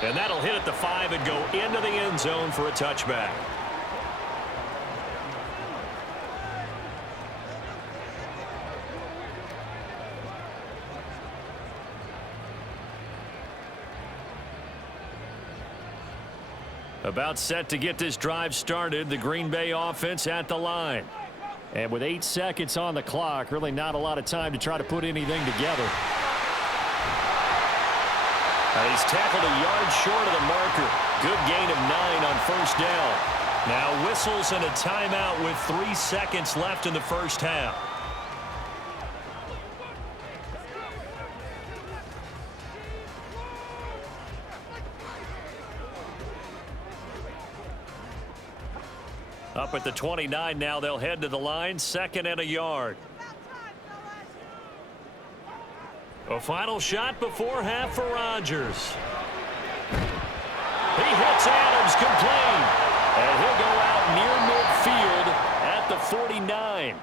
And that'll hit at the 5 and go into the end zone for a touchback. About set to get this drive started. The Green Bay offense at the line. And with 8 seconds on the clock, really not a lot of time to try to put anything together. He's tackled a yard short of the marker. Good gain of 9 on first down. Now whistles and a timeout with 3 seconds left in the first half. Up at the 29 now, they'll head to the line, 2nd and a yard. A final shot before half for Rodgers. He hits Adams, complete. And he'll go out near midfield at the 49.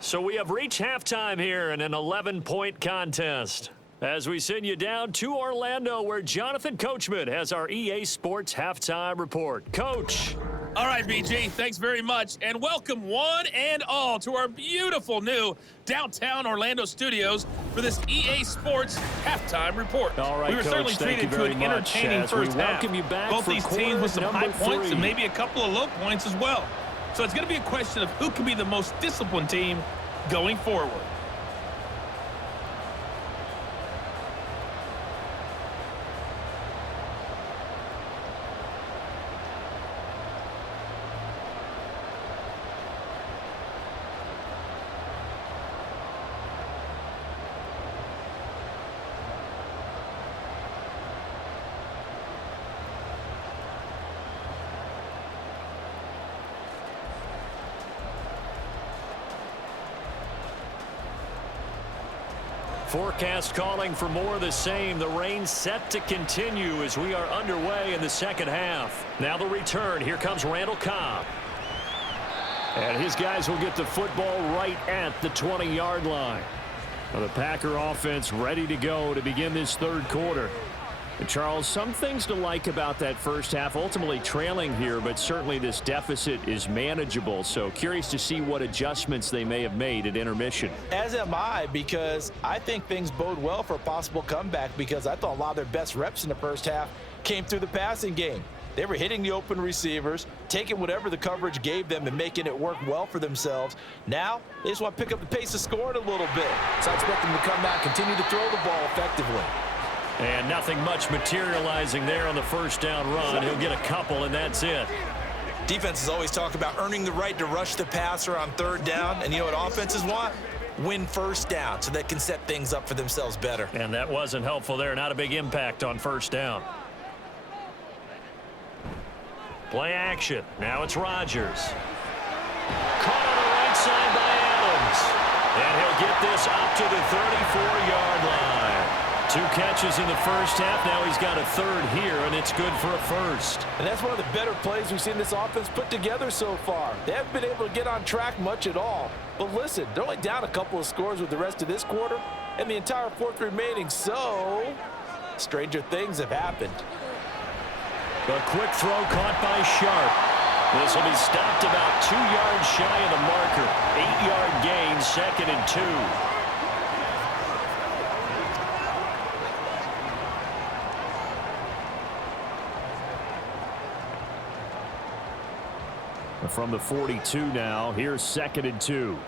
So we have reached halftime here in an 11-point contest. As we send you down to Orlando, where Jonathan Coachman has our EA Sports Halftime Report. Coach. All right, BG, thanks very much, and welcome one and all to our beautiful new downtown Orlando studios for this EA Sports Halftime Report. All right, we were Coach, certainly treated to an entertaining first half. You back both these teams with some high points 3. and maybe a couple of low points as well. So it's going to be a question of who can be the most disciplined team going forward. Forecast calling for more of the same. The rain set to continue as we are underway in the second half. Now the return. Here comes Randall Cobb. And his guys will get the football right at the 20-yard line. Now the Packer offense ready to go to begin this third quarter. And Charles, some things to like about that first half, ultimately trailing here, but certainly this deficit is manageable. So curious to see what adjustments they may have made at intermission. As am I, because I think things bode well for a possible comeback, because I thought a lot of their best reps in the first half came through the passing game. They were hitting the open receivers, taking whatever the coverage gave them and making it work well for themselves. Now, they just want to pick up the pace of scoring a little bit. So I expect them to come back, continue to throw the ball effectively. And nothing much materializing there on the first down run. He'll get a couple, and that's it. Defenses always talk about earning the right to rush the passer on third down. And you know what offenses want? Win first down so they can set things up for themselves better. And that wasn't helpful there. Not a big impact on first down. Play action. Now it's Rodgers. Caught on the right side by Adams. And he'll get this up to the 34-yard line. 2 catches in the first half. Now he's got a third here, and it's good for a first. And that's one of the better plays we've seen this offense put together so far. They haven't been able to get on track much at all. But listen, they're only down a couple of scores with the rest of this quarter and the entire fourth remaining. So, stranger things have happened. A quick throw caught by Sharp. This will be stopped about 2 yards shy of the marker. 8-yard gain, 2nd and 2. From the 42 now, here's 2nd and 2.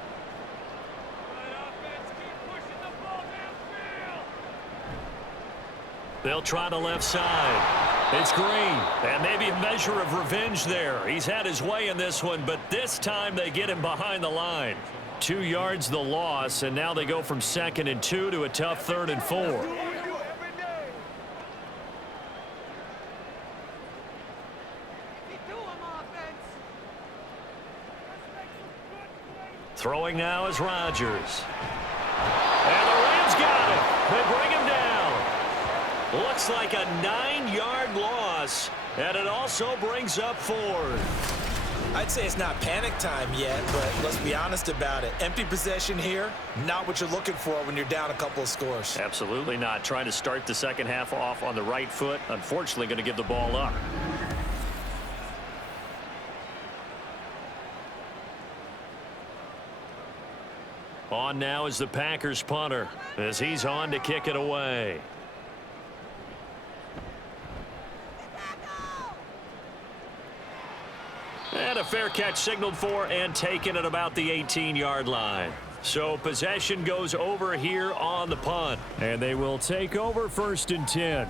They'll try the left side. It's Green, and maybe a measure of revenge there. He's had his way in this one, but this time they get him behind the line. 2 yards the loss, and now they go from 2nd and 2 to a tough 3rd and 4. Throwing now is Rodgers. And the Rams got him. They bring him down. Looks like a 9-yard loss, and it also brings up 4th. I'd say it's not panic time yet, but let's be honest about it. Empty possession here, not what you're looking for when you're down a couple of scores. Absolutely not. Trying to start the second half off on the right foot. Unfortunately, going to give the ball up. On now is the Packers punter as he's on to kick it away. And a fair catch signaled for and taken at about the 18-yard line. So possession goes over here on the punt. And they will take over 1st and 10.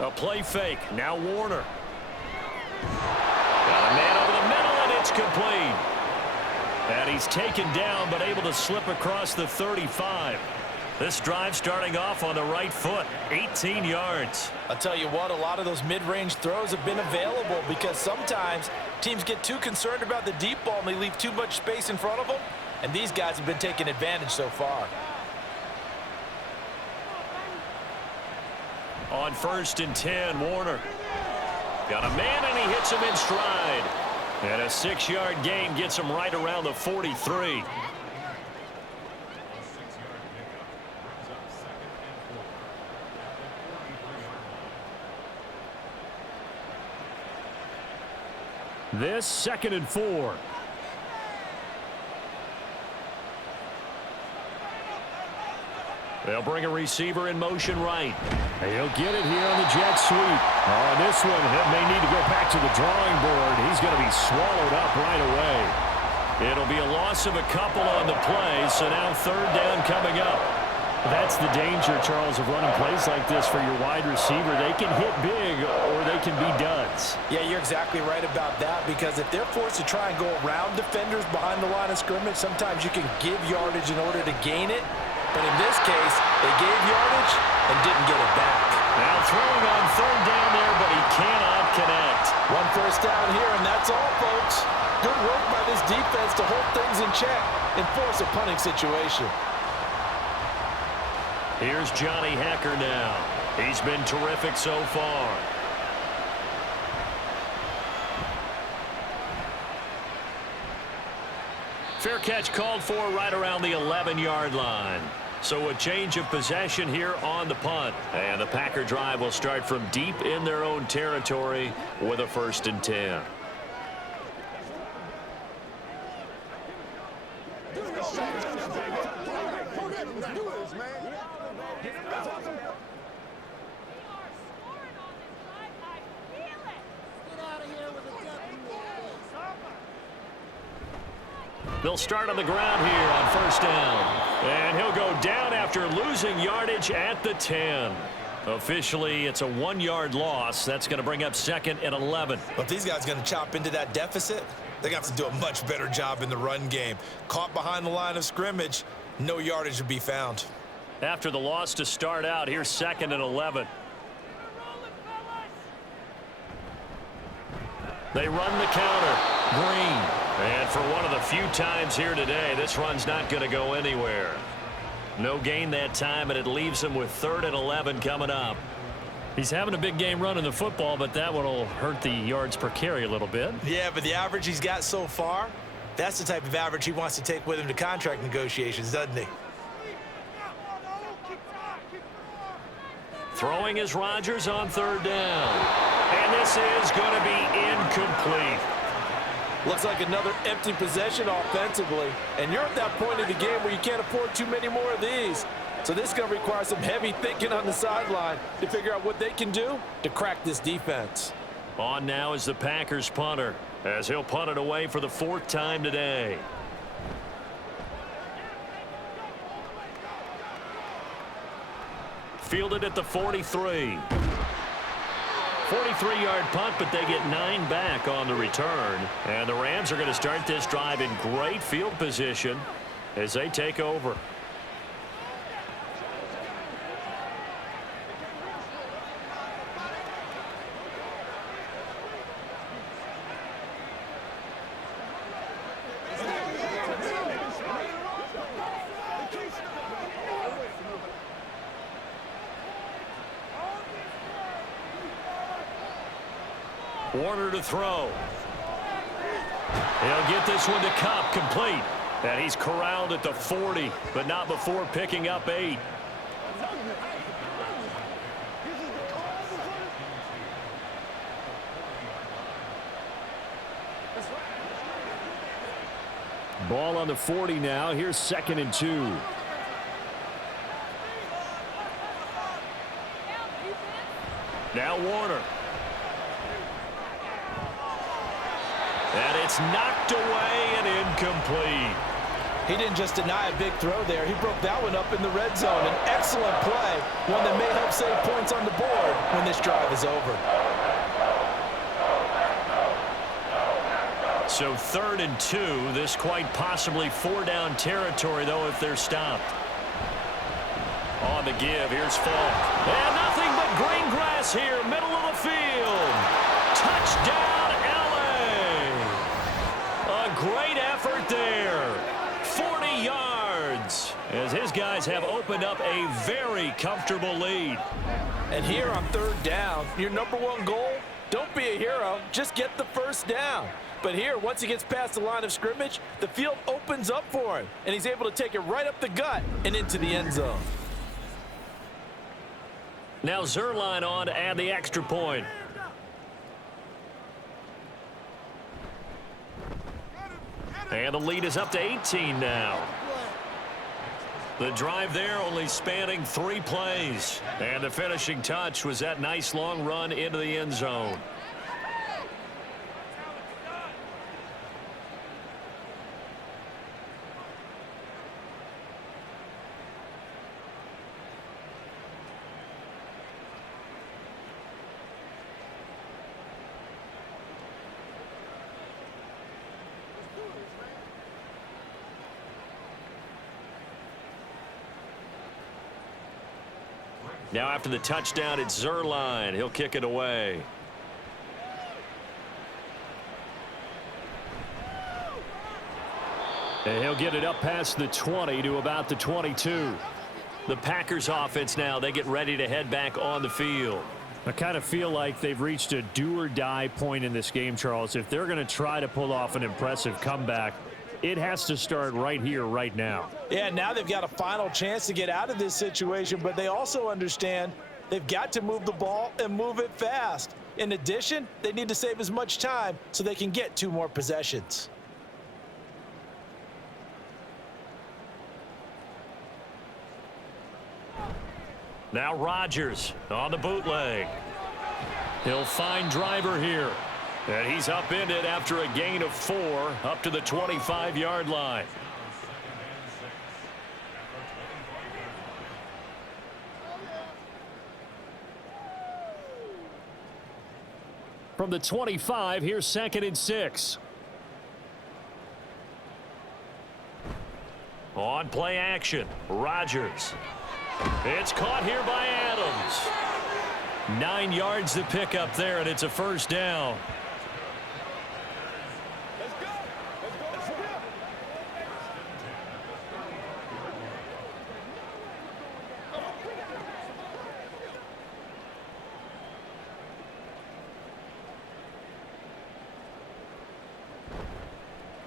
A play fake. Now Warner. Got a man over the middle, and it's complete. And he's taken down, but able to slip across the 35. This drive starting off on the right foot. 18 yards. I'll tell you what, a lot of those mid-range throws have been available because sometimes teams get too concerned about the deep ball and they leave too much space in front of them. And these guys have been taking advantage so far. On 1st and 10, Warner. Got a man, and he hits him in stride. And a 6-yard gain gets him right around the 43. This 2nd and 4. They'll bring a receiver in motion right. He'll get it here on the jet sweep. On this one, he may need to go back to the drawing board. He's going to be swallowed up right away. It'll be a loss of a couple on the play, so now 3rd down coming up. That's the danger, Charles, of running plays like this for your wide receiver. They can hit big or they can be duds. Yeah, you're exactly right about that because if they're forced to try and go around defenders behind the line of scrimmage, sometimes you can give yardage in order to gain it. But in this case, they gave yardage and didn't get it back. Now throwing on 3rd down there, but he cannot connect. 1 first down here, and that's all, folks. Good work by this defense to hold things in check and force a punting situation. Here's Johnny Hecker now. He's been terrific so far. Fair catch called for right around the 11-yard line. So a change of possession here on the punt. And the Packer drive will start from deep in their own territory with a 1st and 10. They'll start on the ground here on 1st down. And he'll go down after losing yardage at the 10. Officially, it's a 1-yard loss. That's going to bring up 2nd and 11. But if these guys are going to chop into that deficit, they're going to have to do a much better job in the run game. Caught behind the line of scrimmage, no yardage to be found. After the loss to start out, here's 2nd and 11. They run the counter. Green. And for one of the few times here today, this run's not going to go anywhere. No gain that time, and it leaves him with 3rd and 11 coming up. He's having a big game running the football, but that one will hurt the yards per carry a little bit. Yeah, but the average he's got so far, that's the type of average he wants to take with him to contract negotiations, doesn't he? Throwing is Rodgers on 3rd down. And this is going to be incomplete. Looks like another empty possession offensively, and you're at that point in the game where you can't afford too many more of these. So this is going to require some heavy thinking on the sideline to figure out what they can do to crack this defense. On now is the Packers punter, as he'll punt it away for the 4th time today. Fielded at the 43. 43-yard punt, but they get 9 back on the return. And the Rams are going to start this drive in great field position as they take over. Warner to throw. He'll get this one to Cup, complete. And he's corralled at the 40, but not before picking up 8. Ball on the 40 now. Here's 2nd and 2. Now Warner. And it's knocked away and incomplete. He didn't just deny a big throw there. He broke that one up in the red zone. An excellent play, one that may help save points on the board when this drive is over. So 3rd and 2. This quite possibly 4-down territory, though, if they're stopped. On the give, here's Falk. And nothing but green grass here, middle of the field. Touchdown, LA. A great effort there. 40 yards as his guys have opened up a very comfortable lead. And here on 3rd down, your #1 goal, don't be a hero, just get the 1st down. But here, once he gets past the line of scrimmage, the field opens up for him, and he's able to take it right up the gut and into the end zone. Now Zerline on to add the extra point. And the lead is up to 18 now. The drive there only spanning 3 plays. And the finishing touch was that nice long run into the end zone. Now after the touchdown, it's Zerline. He'll kick it away. And he'll get it up past the 20 to about the 22. The Packers offense now, they get ready to head back on the field. I kind of feel like they've reached a do-or-die point in this game, Charles. If they're going to try to pull off an impressive comeback, it has to start right here, right now. Yeah, now they've got a final chance to get out of this situation, but they also understand they've got to move the ball and move it fast. In addition, they need to save as much time so they can get 2 more possessions. Now Rodgers on the bootleg. He'll find Driver here. And he's upended after a gain of 4 up to the 25-yard line. From the 25, here's 2nd and 6. On play action, Rodgers. It's caught here by Adams. 9 yards to pick up there, and it's a first down.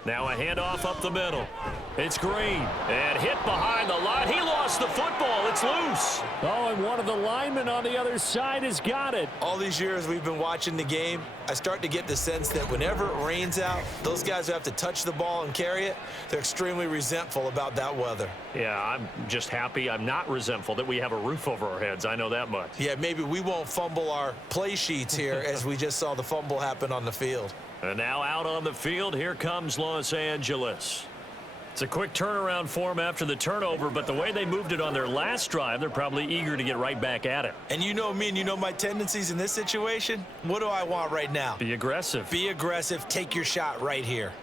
Now a handoff up the middle. It's Green. And hit behind the line. He lost the football. It's loose. Oh, and one of the linemen on the other side has got it. All these years we've been watching the game, I start to get the sense that whenever it rains out, those guys who have to touch the ball and carry it, they're extremely resentful about that weather. Yeah, I'm just happy I'm not resentful that we have a roof over our heads. I know that much. Yeah, maybe we won't fumble our play sheets here as we just saw the fumble happen on the field. And now out on the field, here comes Los Angeles. It's a quick turnaround for them after the turnover, but the way they moved it on their last drive, they're probably eager to get right back at it. And you know me and you know my tendencies in this situation. What do I want right now? Be aggressive. Be aggressive. Take your shot right here.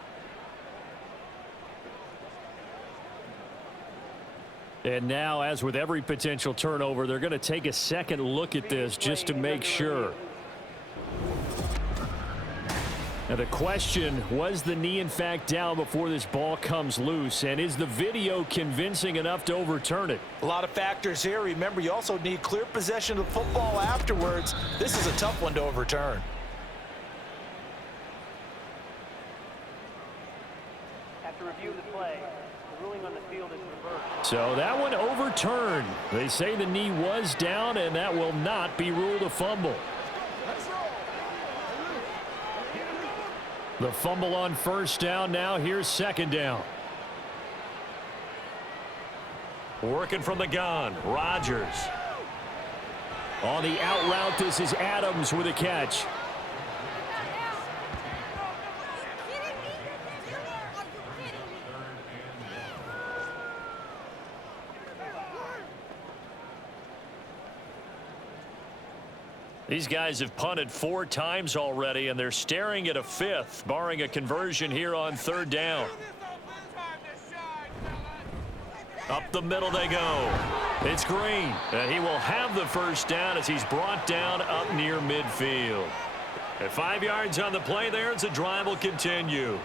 And now, as with every potential turnover, they're going to take a second look at this just to make sure. Now the question, was the knee in fact down before this ball comes loose? And is the video convincing enough to overturn it? A lot of factors here. Remember, you also need clear possession of the football afterwards. This is a tough one to overturn. After review of the play, the ruling on the field is reversed. So that one overturned. They say the knee was down, and that will not be ruled a fumble. The fumble on first down. Now here's second down. Working from the gun, Rodgers. On the out route, this is Adams with a catch. These guys have punted 4 times already, and they're staring at a 5th, barring a conversion here on third down. Up the middle they go. It's Green, and he will have the first down as he's brought down up near midfield. At 5 yards on the play there, as the drive will continue.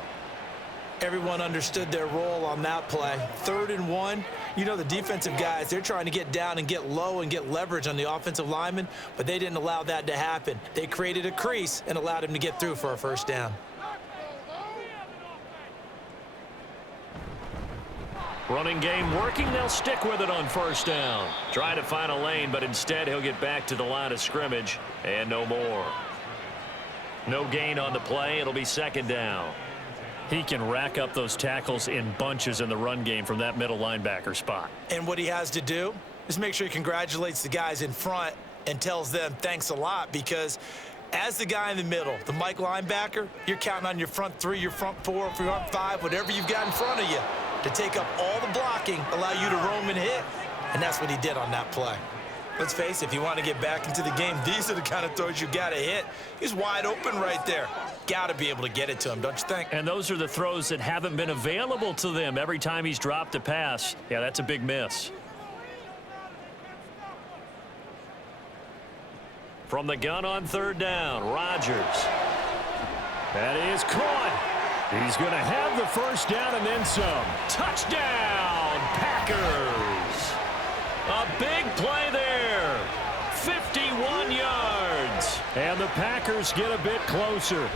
Everyone understood their role on that play. 3rd and 1. You know, the defensive guys, they're trying to get down and get low and get leverage on the offensive lineman, but they didn't allow that to happen. They created a crease and allowed him to get through for a first down. Running game working. They'll stick with it on first down. Try to find a lane, but instead he'll get back to the line of scrimmage and no more. No gain on the play. It'll be second down. He can rack up those tackles in bunches in the run game from that middle linebacker spot. And what he has to do is make sure he congratulates the guys in front and tells them thanks a lot, because as the guy in the middle, the Mike linebacker, you're counting on your front 3, your front 4, front 5, whatever you've got in front of you to take up all the blocking, allow you to roam and hit. And that's what he did on that play. Let's face it, if you want to get back into the game, these are the kind of throws you got to hit. He's wide open right there. Got to be able to get it to him, don't you think? And those are the throws that haven't been available to them every time he's dropped a pass. Yeah, that's a big miss. From the gun on third down, Rodgers. That is caught. He's going to have the first down and then some. Touchdown, Packers. A big play there. 51 yards. And the Packers get a bit closer.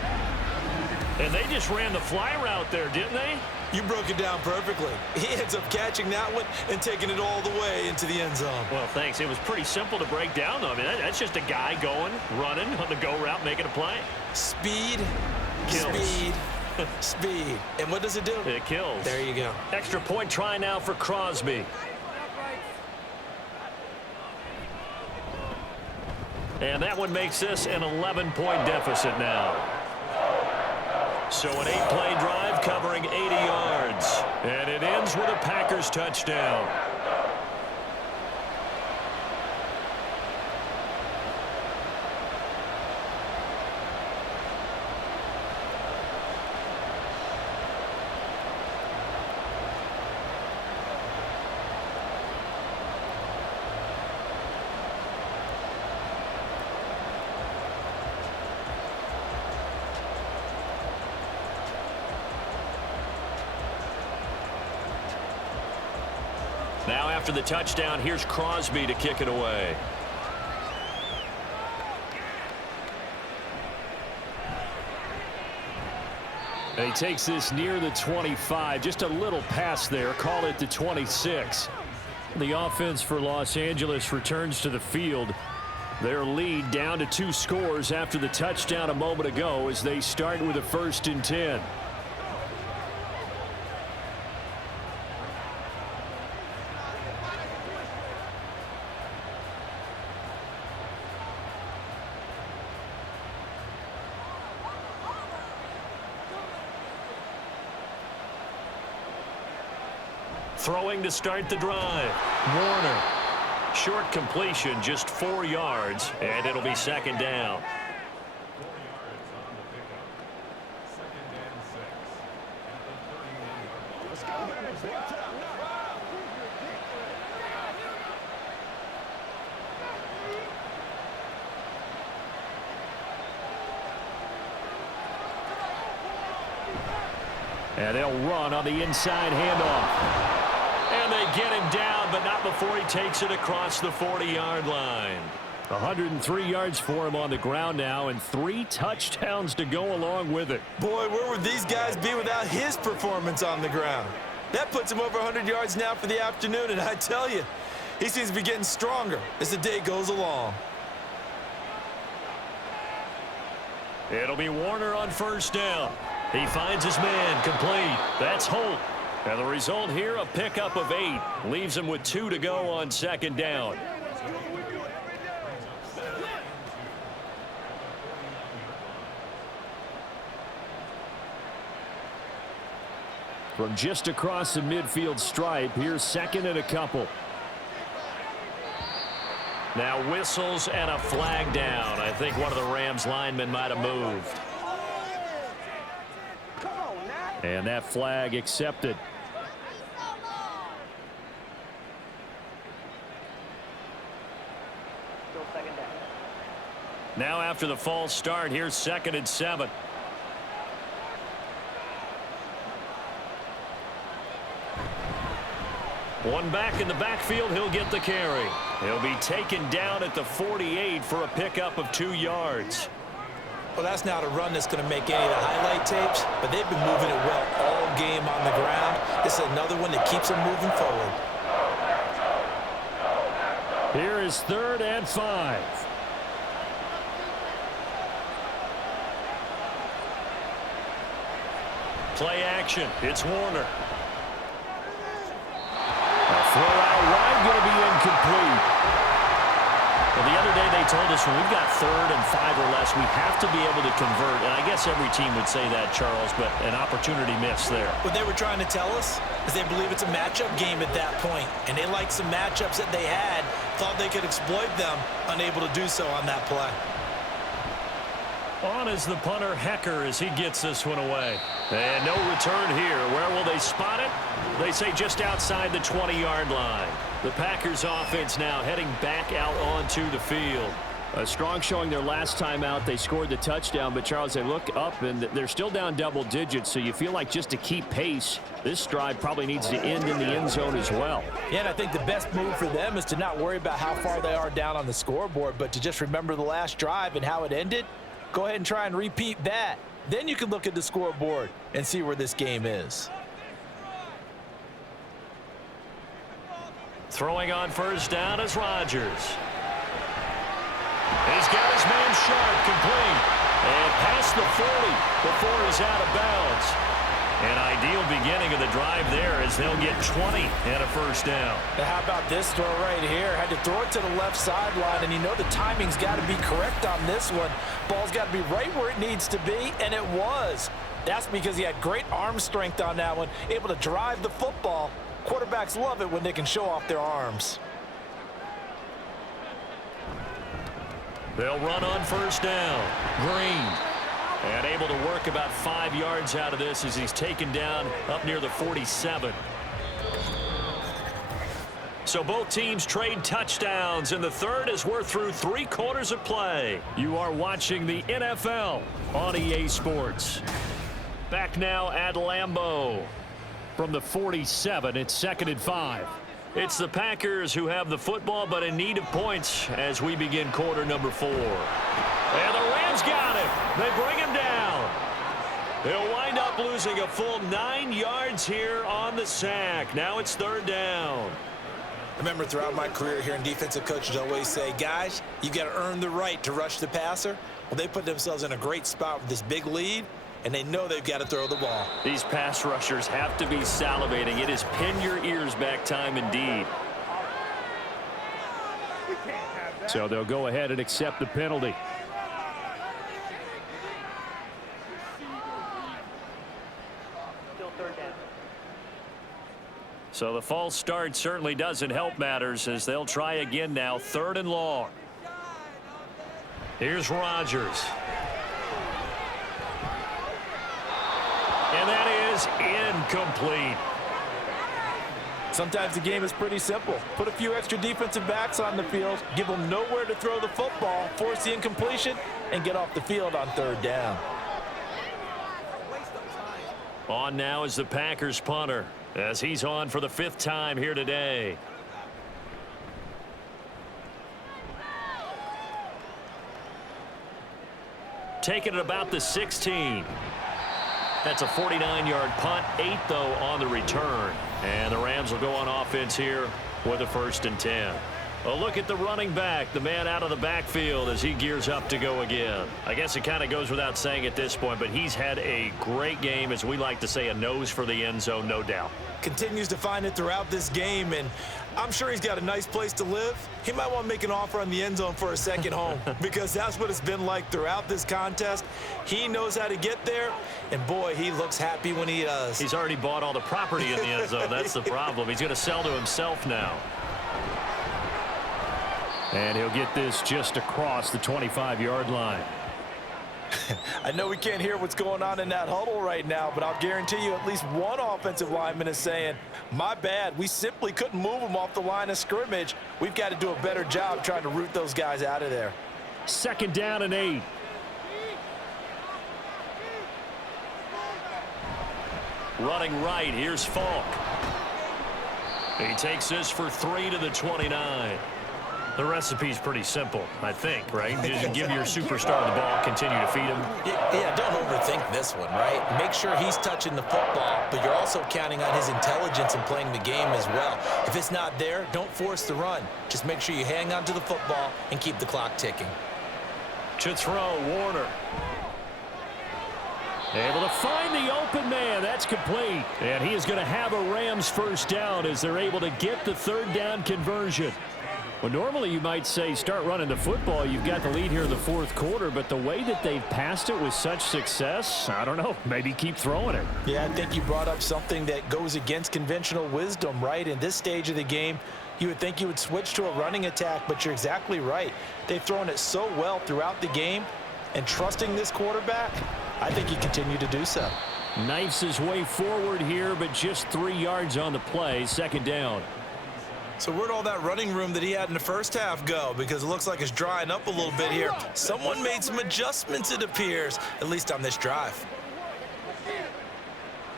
And And they just ran the fly route there, didn't they? You broke it down perfectly. He ends up catching that one and taking it all the way into the end zone. Well, thanks. It was pretty simple to break down, though. I mean, that's just a guy going, running on the go route, making a play. Speed, Kills. speed, speed. And what does it do? It kills. There you go. Extra point try now for Crosby. And that one makes this an 11-point deficit now. So an 8-play drive covering 80 yards. And it ends with a Packers touchdown. Now after the touchdown, here's Crosby to kick it away. And he takes this near the 25. Just a little pass there. Call it the 26. The offense for Los Angeles returns to the field. Their lead down to 2 scores after the touchdown a moment ago as they start with a 1st and 10. Throwing to start the drive. Warner. Short completion, just 4 yards, and it'll be 2nd down. And they'll run on the inside handoff. And they get him down, but not before he takes it across the 40-yard line. 103 yards for him on the ground now, and 3 touchdowns to go along with it. Boy, where would these guys be without his performance on the ground? That puts him over 100 yards now for the afternoon, and I tell you, he seems to be getting stronger as the day goes along. It'll be Warner on 1st down. He finds his man, complete. That's Holt. And the result here, a pickup of 8. Leaves him with 2 to go on 2nd down. From just across the midfield stripe, here's 2nd and a couple. Now whistles and a flag down. I think one of the Rams linemen might have moved. And that flag accepted. Still 2nd down. Now after the false start, here's 2nd and 7. One back in the backfield, he'll get the carry. He'll be taken down at the 48 for a pickup of 2 yards. Well, that's not a run that's going to make any of the highlight tapes, but they've been moving it well all game on the ground. This is another one that keeps them moving forward. Here is 3rd and 5. Play action. It's Warner. A throw out wide, going to be incomplete. Well, the other day they told us when we've got 3rd and 5 or less, we have to be able to convert. And I guess every team would say that, Charles, but an opportunity missed there. What they were trying to tell us is they believe it's a matchup game at that point, and they liked some matchups that they had, thought they could exploit them, unable to do so on that play. On is the punter, Hecker, as he gets this one away. And no return here. Where will they spot it? They say just outside the 20-yard line. The Packers offense now heading back out onto the field. A strong showing their last time out. They scored the touchdown, but Charles, they look up and they're still down double digits, so you feel like just to keep pace, this drive probably needs to end in the end zone as well. Yeah, and I think the best move for them is to not worry about how far they are down on the scoreboard, but to just remember the last drive and how it ended. Go ahead and try and repeat that. Then you can look at the scoreboard and see where this game is. Throwing on first down is Rodgers. He's got his man Sharp, complete. And past the 40 before he's out of bounds. An ideal beginning of the drive there as they'll get 20 and a first down. Now how about this throw right here? Had to throw it to the left sideline, and you know the timing's got to be correct on this one. Ball's got to be right where it needs to be, and it was. That's because he had great arm strength on that one, able to drive the football. Quarterbacks love it when they can show off their arms. They'll run on first down. Green. And able to work about 5 yards out of this as he's taken down up near the 47. So both teams trade touchdowns, and the third as we're through 3 quarters of play. You are watching the NFL on EA Sports. Back now at Lambeau. From the 47, it's 2nd and 5. It's the Packers who have the football, but in need of points as we begin quarter number 4. And the Rams got him. They bring him down. They'll wind up losing a full 9 yards here on the sack. Now it's 3rd down. I remember throughout my career hearing defensive coaches always say, guys, you got to earn the right to rush the passer. Well, they put themselves in a great spot with this big lead, and they know they've got to throw the ball. These pass rushers have to be salivating. It is pin your ears back time indeed. So they'll go ahead and accept the penalty. Still 3rd down. So the false start certainly doesn't help matters as they'll try again now. 3rd and long. Here's Rodgers. And that is incomplete. Sometimes the game is pretty simple. Put a few extra defensive backs on the field, give them nowhere to throw the football, force the incompletion, and get off the field on 3rd down. On now is the Packers punter as he's on for the 5th time here today. Taking it about the 16. That's a 49-yard punt, 8 though on the return. And the Rams will go on offense here with a 1st and 10. A look at the running back, the man out of the backfield as he gears up to go again. I guess it kind of goes without saying at this point, but he's had a great game, as we like to say, a nose for the end zone, no doubt. Continues to find it throughout this game, and I'm sure he's got a nice place to live. He might want to make an offer on the end zone for a second home because that's what it's been like throughout this contest. He knows how to get there, and boy, he looks happy when he does. He's already bought all the property in the end zone. That's the problem. He's going to sell to himself now. And he'll get this just across the 25-yard line. I know we can't hear what's going on in that huddle right now, but I'll guarantee you at least one offensive lineman is saying, my bad, we simply couldn't move them off the line of scrimmage. We've got to do a better job trying to root those guys out of there. 2nd down and 8. Running right, here's Falk. He takes this for 3 to the 29. The recipe's pretty simple, I think, right? Just give your superstar the ball, continue to feed him. Yeah, don't overthink this one, right? Make sure he's touching the football, but you're also counting on his intelligence in playing the game as well. If it's not there, don't force the run. Just make sure you hang on to the football and keep the clock ticking. To throw, Warner. Able to find the open man. That's complete. And he is going to have a Rams 1st down as they're able to get the 3rd down conversion. Well, normally you might say start running the football. You've got the lead here in the 4th quarter, but the way that they've passed it with such success, I don't know, maybe keep throwing it. Yeah, I think you brought up something that goes against conventional wisdom, right? In this stage of the game, you would think you would switch to a running attack, but you're exactly right. They've thrown it so well throughout the game, and trusting this quarterback, I think you continue to do so. Knifes his way forward here, but just 3 yards on the play, 2nd down. So where'd all that running room that he had in the first half go? Because it looks like it's drying up a little bit here. Someone made some adjustments, it appears, at least on this drive.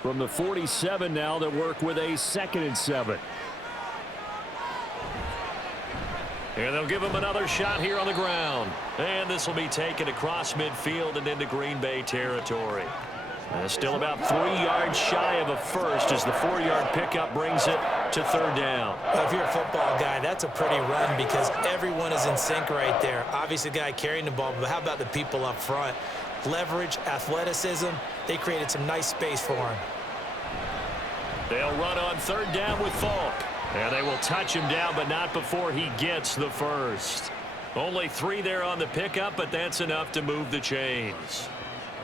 From the 47 now, they work with a 2nd and 7. And they'll give him another shot here on the ground. And this will be taken across midfield and into Green Bay territory. Still about 3 yards shy of a first as the 4-yard pickup brings it to third down. Well, if you're a football guy, that's a pretty run because everyone is in sync right there. Obviously, the guy carrying the ball, but how about the people up front? Leverage, athleticism, they created some nice space for him. They'll run on third down with Falk. And they will touch him down, but not before he gets the first. Only 3 there on the pickup, but that's enough to move the chains.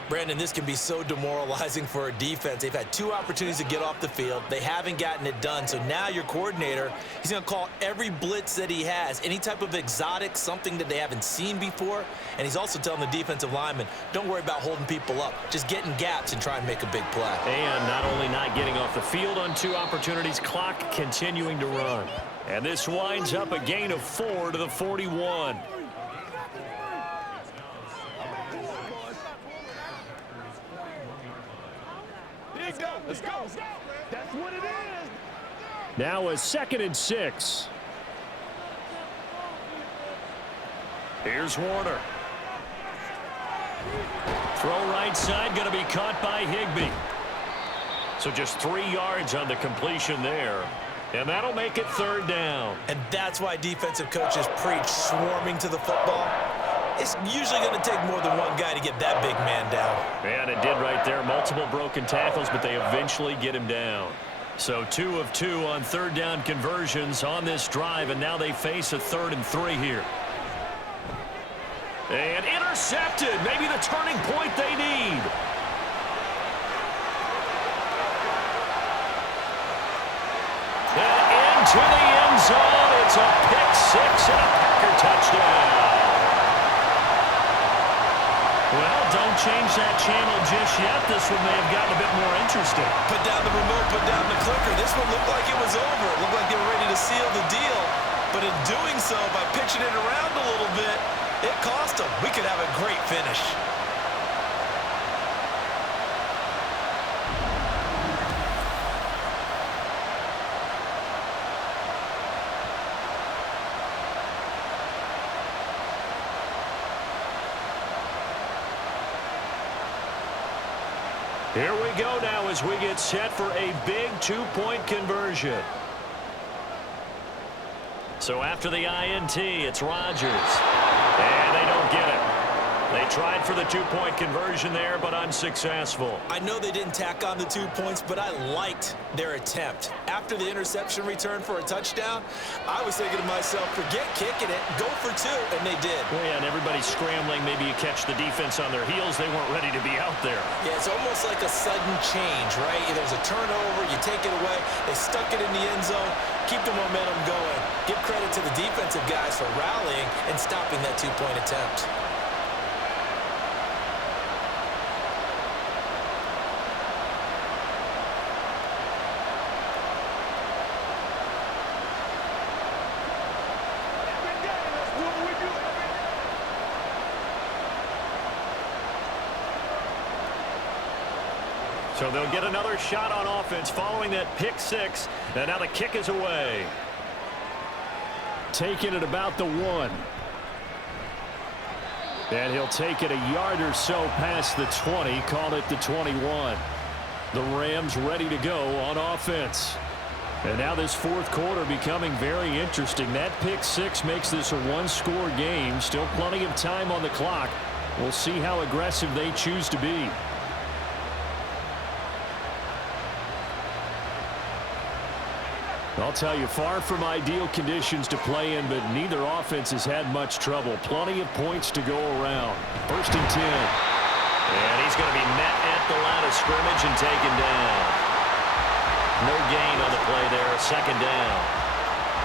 Brandon, this can be so demoralizing for a defense. They've had 2 opportunities to get off the field. They haven't gotten it done. So now your coordinator, he's going to call every blitz that he has, any type of exotic, something that they haven't seen before. And he's also telling the defensive lineman, don't worry about holding people up. Just get in gaps and try and make a big play. And not only not getting off the field on 2 opportunities, clock continuing to run. And this winds up a gain of 4 to the 41. Let's go. That's what it is. Now a 2nd and 6. Here's Warner. Throw right side, going to be caught by Higbee. So just 3 yards on the completion there. And that'll make it third down. And that's why defensive coaches preach swarming to the football. It's usually going to take more than one guy to get that big man down. And it did right there. Multiple broken tackles, but they eventually get him down. So 2 of 2 on third down conversions on this drive, and now they face a 3rd and 3 here. And intercepted. Maybe the turning point they need. And into the end zone. It's a pick-6 and a Packer touchdown. Well, don't change that channel just yet. This one may have gotten a bit more interesting. Put down the remote, put down the clicker. This one looked like it was over. It looked like they were ready to seal the deal. But in doing so, by pitching it around a little bit, it cost them. We could have a great finish. Here we go now as we get set for a big 2-point conversion. So after the INT, it's Rodgers. And they don't get it. They tried for the 2-point conversion there, but unsuccessful. I know they didn't tack on the 2 points, but I liked their attempt. After the interception return for a touchdown, I was thinking to myself, forget kicking it, go for 2, and they did. Well, yeah, and everybody's scrambling. Maybe you catch the defense on their heels. They weren't ready to be out there. Yeah, it's almost like a sudden change, right? There's a turnover, you take it away, they stuck it in the end zone, keep the momentum going. Give credit to the defensive guys for rallying and stopping that 2-point attempt. So they'll get another shot on offense following that pick-6, and now the kick is away. Taking it about the 1. And he'll take it a yard or so past the 20, call it the 21. The Rams ready to go on offense. And now this 4th quarter becoming very interesting. That pick-6 makes this a 1-score game. Still plenty of time on the clock. We'll see how aggressive they choose to be. I'll tell you, far from ideal conditions to play in, but neither offense has had much trouble. Plenty of points to go around. 1st and 10. And he's going to be met at the line of scrimmage and taken down. No gain on the play there, 2nd down.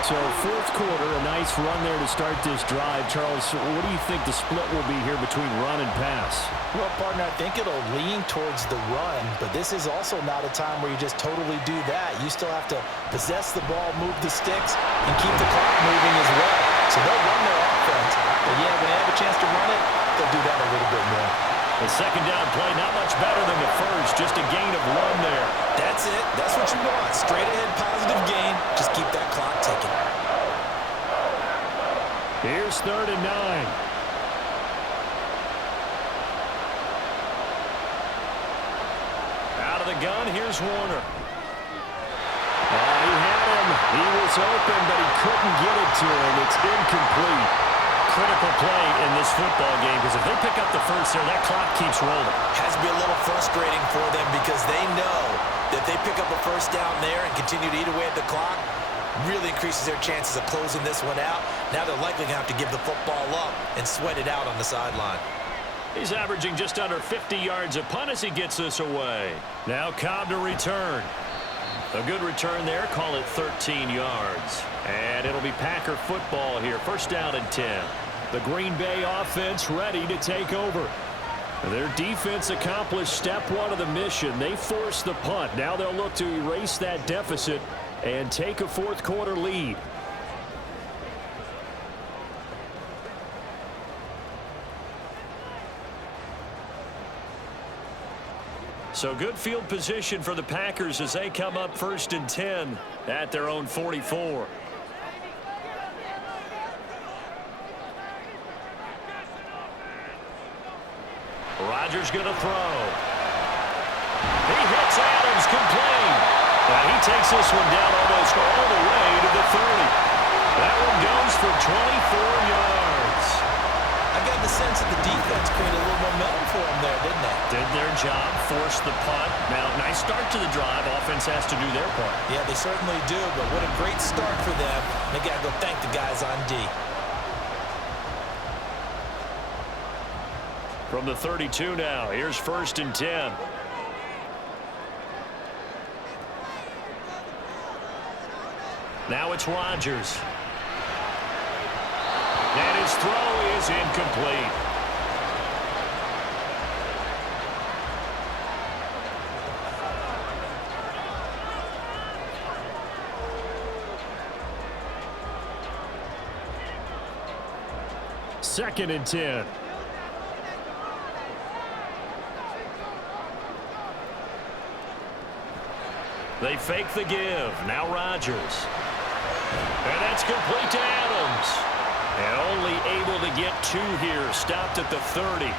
So 4th quarter, a nice run there to start this drive. Charles, what do you think the split will be here between run and pass? Well, partner, I think it'll lean towards the run, but this is also not a time where you just totally do that. You still have to possess the ball, move the sticks, and keep the clock moving as well. So they'll run their offense, but yeah, when they have a chance to run it, they'll do that a little bit more. The 2nd down play, not much better than the first, just a gain of 1 there. That's it. That's what you want. Straight ahead, positive gain. Just keep that clock ticking. Here's 3rd and 9. Out of the gun, here's Warner. He had him. He was open, but he couldn't get it to him. It's incomplete. Critical play in this football game, because if they pick up the first there, that clock keeps rolling. Has to be a little frustrating for them because they know that they pick up a first down there and continue to eat away at the clock, really increases their chances of closing this one out. Now they're likely going to have to give the football up and sweat it out on the sideline. He's averaging just under 50 yards a punt as he gets this away. Now Cobb to return. A good return there. Call it 13 yards. And it'll be Packer football here. 1st down and 10. The Green Bay offense ready to take over. Their defense accomplished step 1 of the mission. They forced the punt. Now they'll look to erase that deficit and take a 4th quarter lead. So good field position for the Packers as they come up 1st and 10 at their own 44. Rodgers going to throw. He hits Adams, complete. Now he takes this one down almost all the way to the 30. That one goes for 24 yards. I got the sense that the defense created a little momentum for them there, didn't they? Did their job, forced the punt. Now, nice start to the drive. Offense has to do their part. Yeah, they certainly do, but what a great start for them. They got to go thank the guys on D. From the 32 now, here's 1st and 10. Now it's Rodgers. And his throw is incomplete. Second and 10. They fake the give. Now Rodgers. And that's complete to Adams. And only able to get 2 here. Stopped at the 30.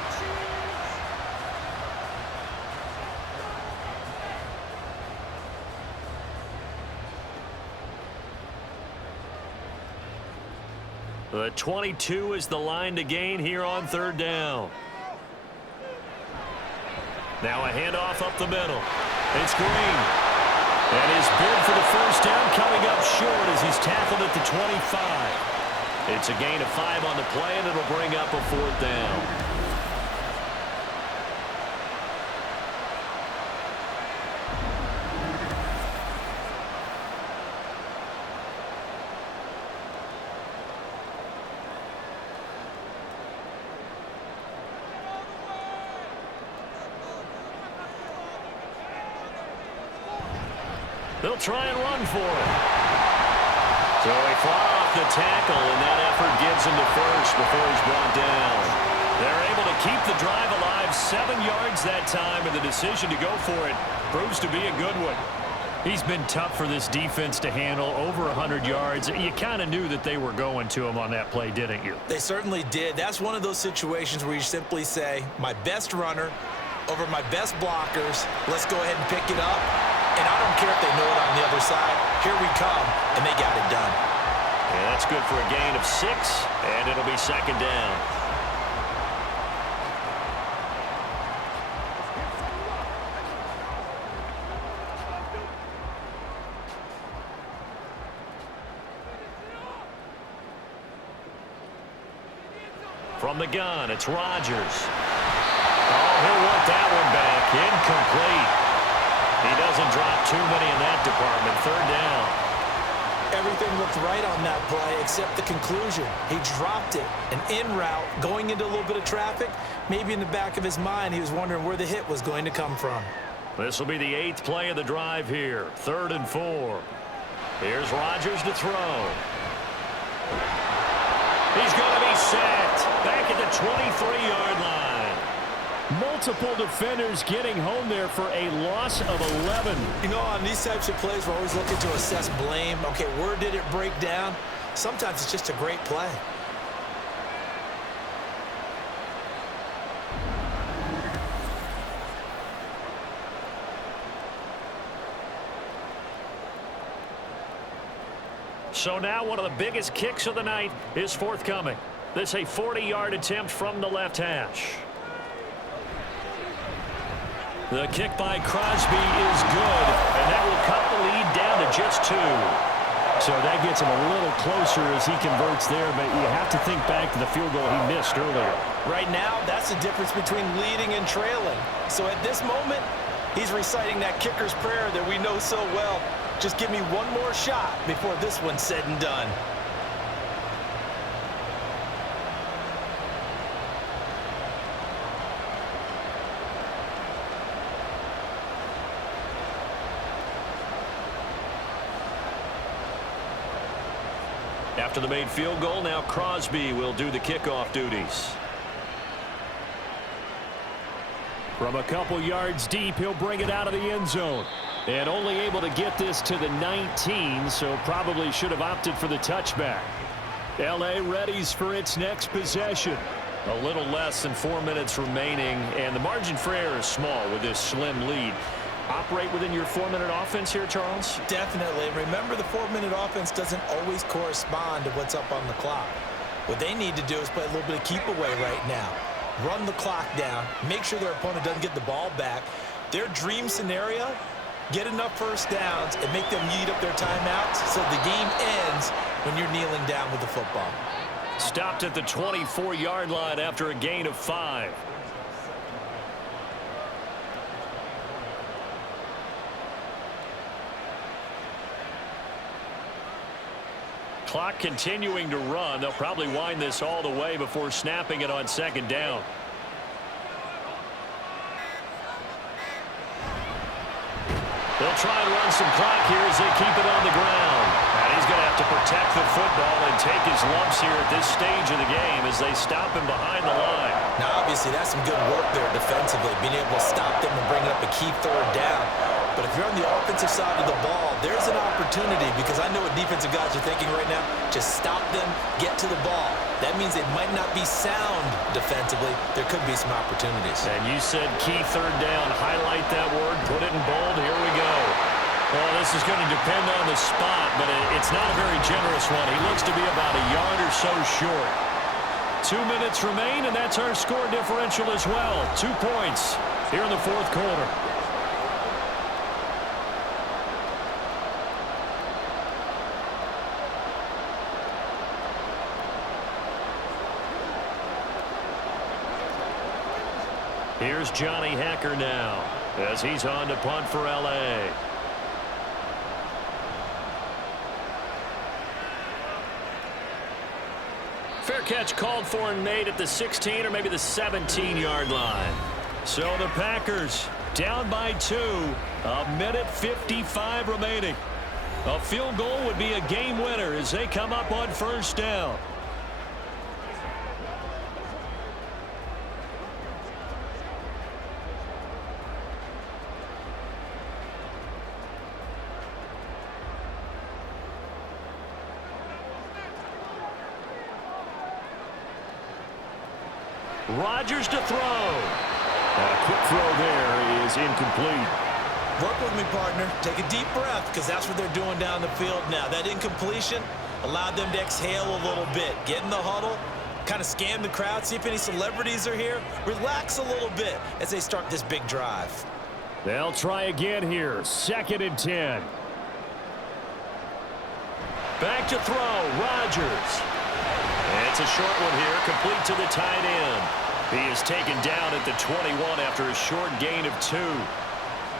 The 22 is the line to gain here on 3rd down. Now a handoff up the middle. It's Green. And his bid for the 1st down coming up short as he's tackled at the 25. It's a gain of 5 on the play, and it'll bring up a 4th down. They'll try and run for it. So he fought off the tackle, and that effort gives him to 1st before he's brought down. They're able to keep the drive alive, 7 yards that time, and the decision to go for it proves to be a good one. He's been tough for this defense to handle, over 100 yards. You kind of knew that they were going to him on that play, didn't you? They certainly did. That's one of those situations where you simply say, my best runner over my best blockers, let's go ahead and pick it up. And I don't care if they know it on the other side. Here we come, and they got it done. Yeah, that's good for a gain of 6, and it'll be 2nd down. From the gun, it's Rodgers. Oh, he'll want that one back. Incomplete. He doesn't drop too many in that department. 3rd down. Everything looked right on that play except the conclusion. He dropped it. An in route, going into a little bit of traffic. Maybe in the back of his mind, he was wondering where the hit was going to come from. This will be the 8th play of the drive here. 3rd and 4. Here's Rodgers to throw. He's going to be sacked back at the 23-yard line. Multiple defenders getting home there for a loss of 11. You know, on these types of plays, we're always looking to assess blame. Okay, where did it break down? Sometimes it's just a great play. So now one of the biggest kicks of the night is forthcoming. This a 40-yard attempt from the left hash. The kick by Crosby is good, and that will cut the lead down to just 2. So that gets him a little closer as he converts there, but you have to think back to the field goal he missed earlier. Right now, that's the difference between leading and trailing. So at this moment, he's reciting that kicker's prayer that we know so well. Just give me one more shot before this one's said and done. After the made field goal, now Crosby will do the kickoff duties. From a couple yards deep, he'll bring it out of the end zone. And only able to get this to the 19, so probably should have opted for the touchback. L.A. readies for its next possession. A little less than 4 minutes remaining, and the margin for error is small with this slim lead. Operate within your 4-minute offense here, Charles? Definitely. Remember, the 4-minute offense doesn't always correspond to what's up on the clock. What they need to do is play a little bit of keep away right now. Run the clock down. Make sure their opponent doesn't get the ball back. Their dream scenario, get enough first downs and make them eat up their timeouts so the game ends when you're kneeling down with the football. Stopped at the 24-yard line after a gain of 5. Clock continuing to run. They'll probably wind this all the way before snapping it on second down. They'll try and run some clock here as they keep it on the ground. And he's going to have to protect the football and take his lumps here at this stage of the game as they stop him behind the line. Now, obviously, that's some good work there defensively, being able to stop them and bring up a key third down. But if you're on the offensive side of the ball, there's an opportunity, because I know what defensive guys are thinking right now. Just stop them, get to the ball. That means it might not be sound defensively. There could be some opportunities. And you said key third down. Highlight that word. Put it in bold. Here we go. Well, this is going to depend on the spot, but it's not a very generous one. He looks to be about a yard or so short. 2 minutes remain, and that's our score differential as well. 2 points here in the fourth quarter. Here's Johnny Hacker now as he's on to punt for L.A. Fair catch called for and made at the 16 or maybe the 17-yard line. So the Packers down by 2. A minute 55 remaining. A field goal would be a game winner as they come up on first down. Rodgers to throw. A quick throw there is incomplete. Work with me, partner. Take a deep breath, because that's what they're doing down the field now. That incompletion allowed them to exhale a little bit. Get in the huddle, kind of scan the crowd, see if any celebrities are here. Relax a little bit as they start this big drive. They'll try again here. 2nd and 10. Back to throw. Rodgers. It's a short one here, complete to the tight end. He is taken down at the 21 after a short gain of 2.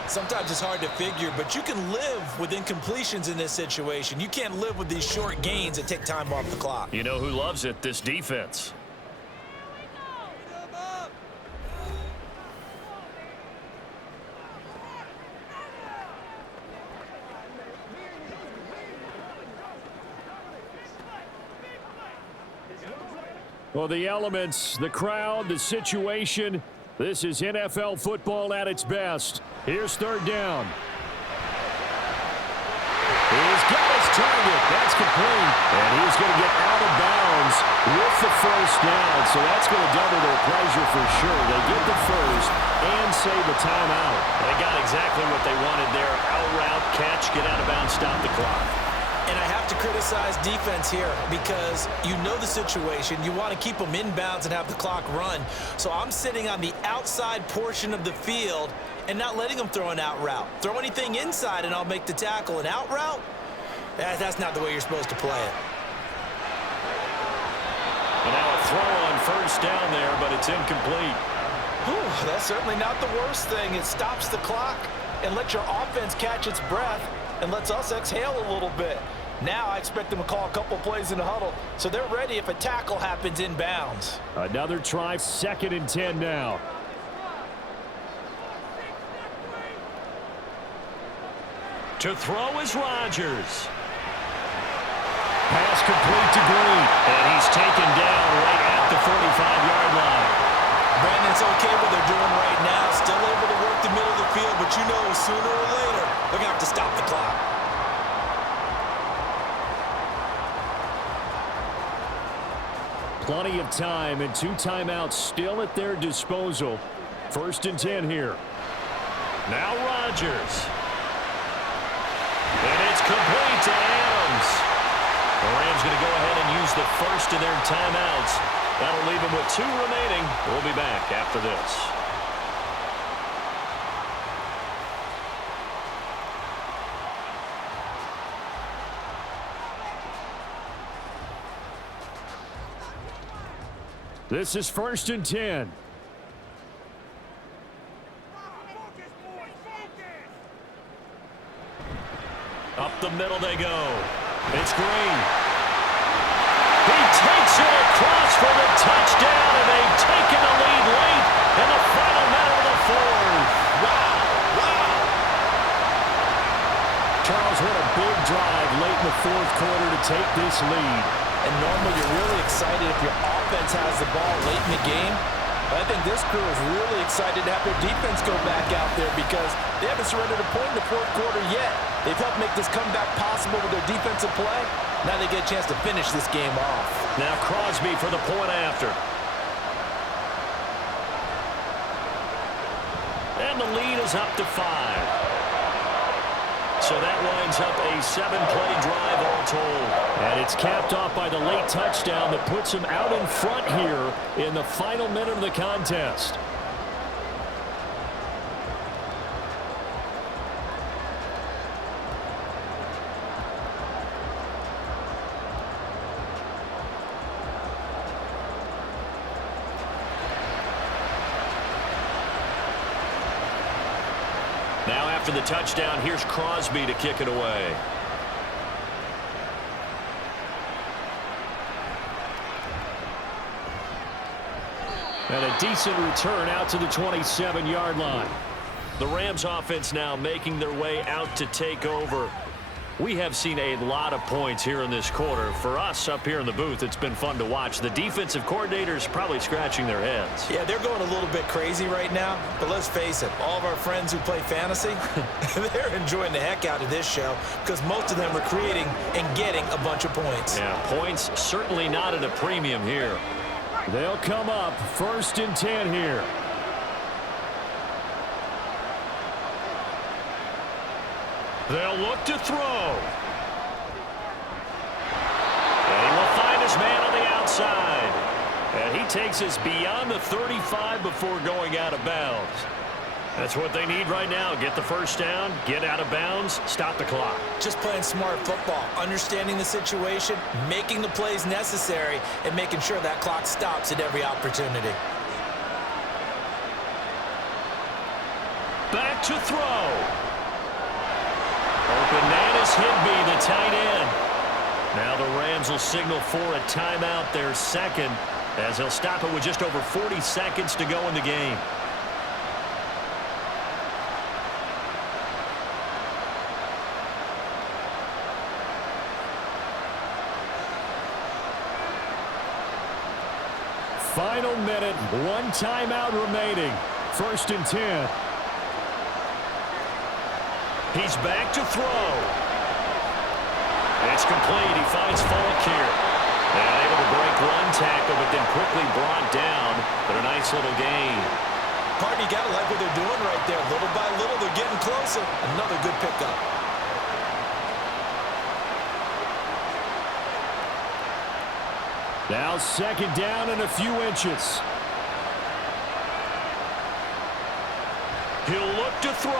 Sometimes it's hard to figure, but you can live with incompletions in this situation. You can't live with these short gains that take time off the clock. You know who loves it? This defense. Well, the elements, the crowd, the situation. This is NFL football at its best. Here's 3rd down. He's got his target. That's complete. And he's going to get out of bounds with the first down. So that's going to double their pleasure for sure. They get the first and save the timeout. They got exactly what they wanted there. Out route, catch, get out of bounds, stop the clock. And I have to criticize defense here because you know the situation. You want to keep them inbounds and have the clock run. So I'm sitting on the outside portion of the field and not letting them throw an out route. Throw anything inside and I'll make the tackle. An out route? That's not the way you're supposed to play it. And now a throw on first down there, but it's incomplete. Whew, that's certainly not the worst thing. It stops the clock and lets your offense catch its breath and lets us exhale a little bit. Now I expect them to call a couple plays in the huddle, so they're ready if a tackle happens inbounds. Another try, 2nd and 10 now. To throw is Rodgers. Pass complete to Green. And he's taken down right at the 45-yard line. Brandon, it's okay what they're doing right now. Still able to work the middle of the field, but you know sooner or later they're going to have to stop the clock. Plenty of time and 2 timeouts still at their disposal. 1st and 10 here. Now Rodgers. And it's complete to Adams. The Rams going to go ahead and use the first of their timeouts. That'll leave them with 2 remaining. We'll be back after this. This is 1st and 10. Up the middle they go. It's Green. He takes it across for the touchdown, and they've taken the lead late in the final minute of the 4th. Wow. Charles, what a big drive late in the 4th quarter to take this lead. And normally you're really excited if your offense has the ball late in the game. But I think this crew is really excited to have their defense go back out there because they haven't surrendered a point in the 4th quarter yet. They've helped make this comeback possible with their defensive play. Now they get a chance to finish this game off. Now Crosby for the point after. And the lead is up to 5. So that winds up a 7-play drive all told. And it's capped off by the late touchdown that puts him out in front here in the final minute of the contest. Now after the touchdown, here's Crosby to kick it away. And a decent return out to the 27-yard line. The Rams offense now making their way out to take over. We have seen a lot of points here in this quarter. For us up here in the booth, it's been fun to watch. The defensive coordinators probably scratching their heads. Yeah, they're going a little bit crazy right now. But let's face it, all of our friends who play fantasy, they're enjoying the heck out of this show because most of them are creating and getting a bunch of points. Yeah, points certainly not at a premium here. They'll come up 1st and 10 here. They'll look to throw. And he will find his man on the outside. And he takes us beyond the 35 before going out of bounds. That's what they need right now. Get the first down, get out of bounds, stop the clock. Just playing smart football, understanding the situation, making the plays necessary, and making sure that clock stops at every opportunity. Back to throw. Bananas Higby, the tight end. Now the Rams will signal for a timeout, their 2nd, as they'll stop it with just over 40 seconds to go in the game. Final minute, 1 timeout remaining. 1st and 10. He's back to throw. It's complete. He finds Falk here. And able to break 1 tackle, but then quickly brought down. But a nice little gain. Party, got to like what they're doing right there. Little by little, they're getting closer. Another good pickup. Now 2nd down and a few inches. He'll look to throw.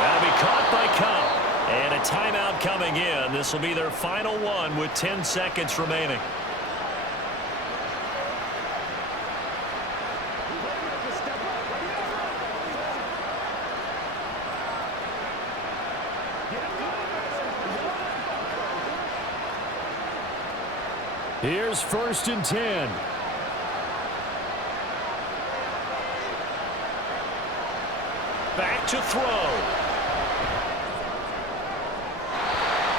That'll be caught by Cup. And a timeout coming in. This will be their final one with 10 seconds remaining. Here's 1st and 10. Back to throw.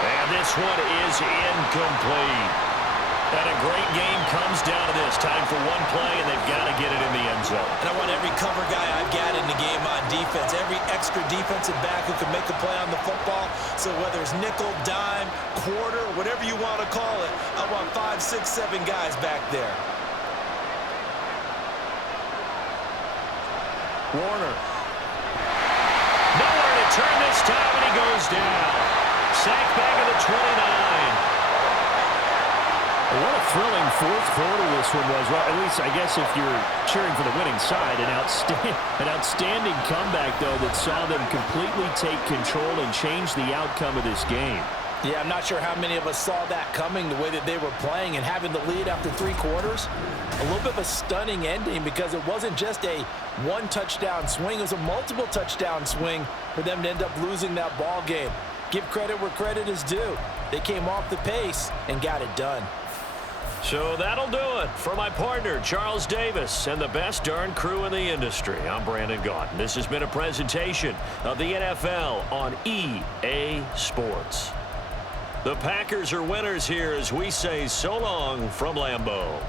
And this one is incomplete. And a great game comes down to this. Time for one play, and they've got to get it in the end zone. And I want every cover guy I've got in the game on defense, every extra defensive back who can make a play on the football. So whether it's nickel, dime, quarter, whatever you want to call it, I want 5, 6, 7 guys back there. Warner. Nowhere to turn this time, and he goes down. Sack back at the 29. What a thrilling 4th quarter this one was. Well, at least, I guess, if you're cheering for the winning side, an outstanding comeback, though, that saw them completely take control and change the outcome of this game. Yeah, I'm not sure how many of us saw that coming, the way that they were playing and having the lead after 3 quarters. A little bit of a stunning ending because it wasn't just a 1-touchdown swing. It was a multiple touchdown swing for them to end up losing that ball game. Give credit where credit is due. They came off the pace and got it done. So that'll do it for my partner, Charles Davis, and the best darn crew in the industry. I'm Brandon Gaudin. This has been a presentation of the NFL on EA Sports. The Packers are winners here as we say so long from Lambeau.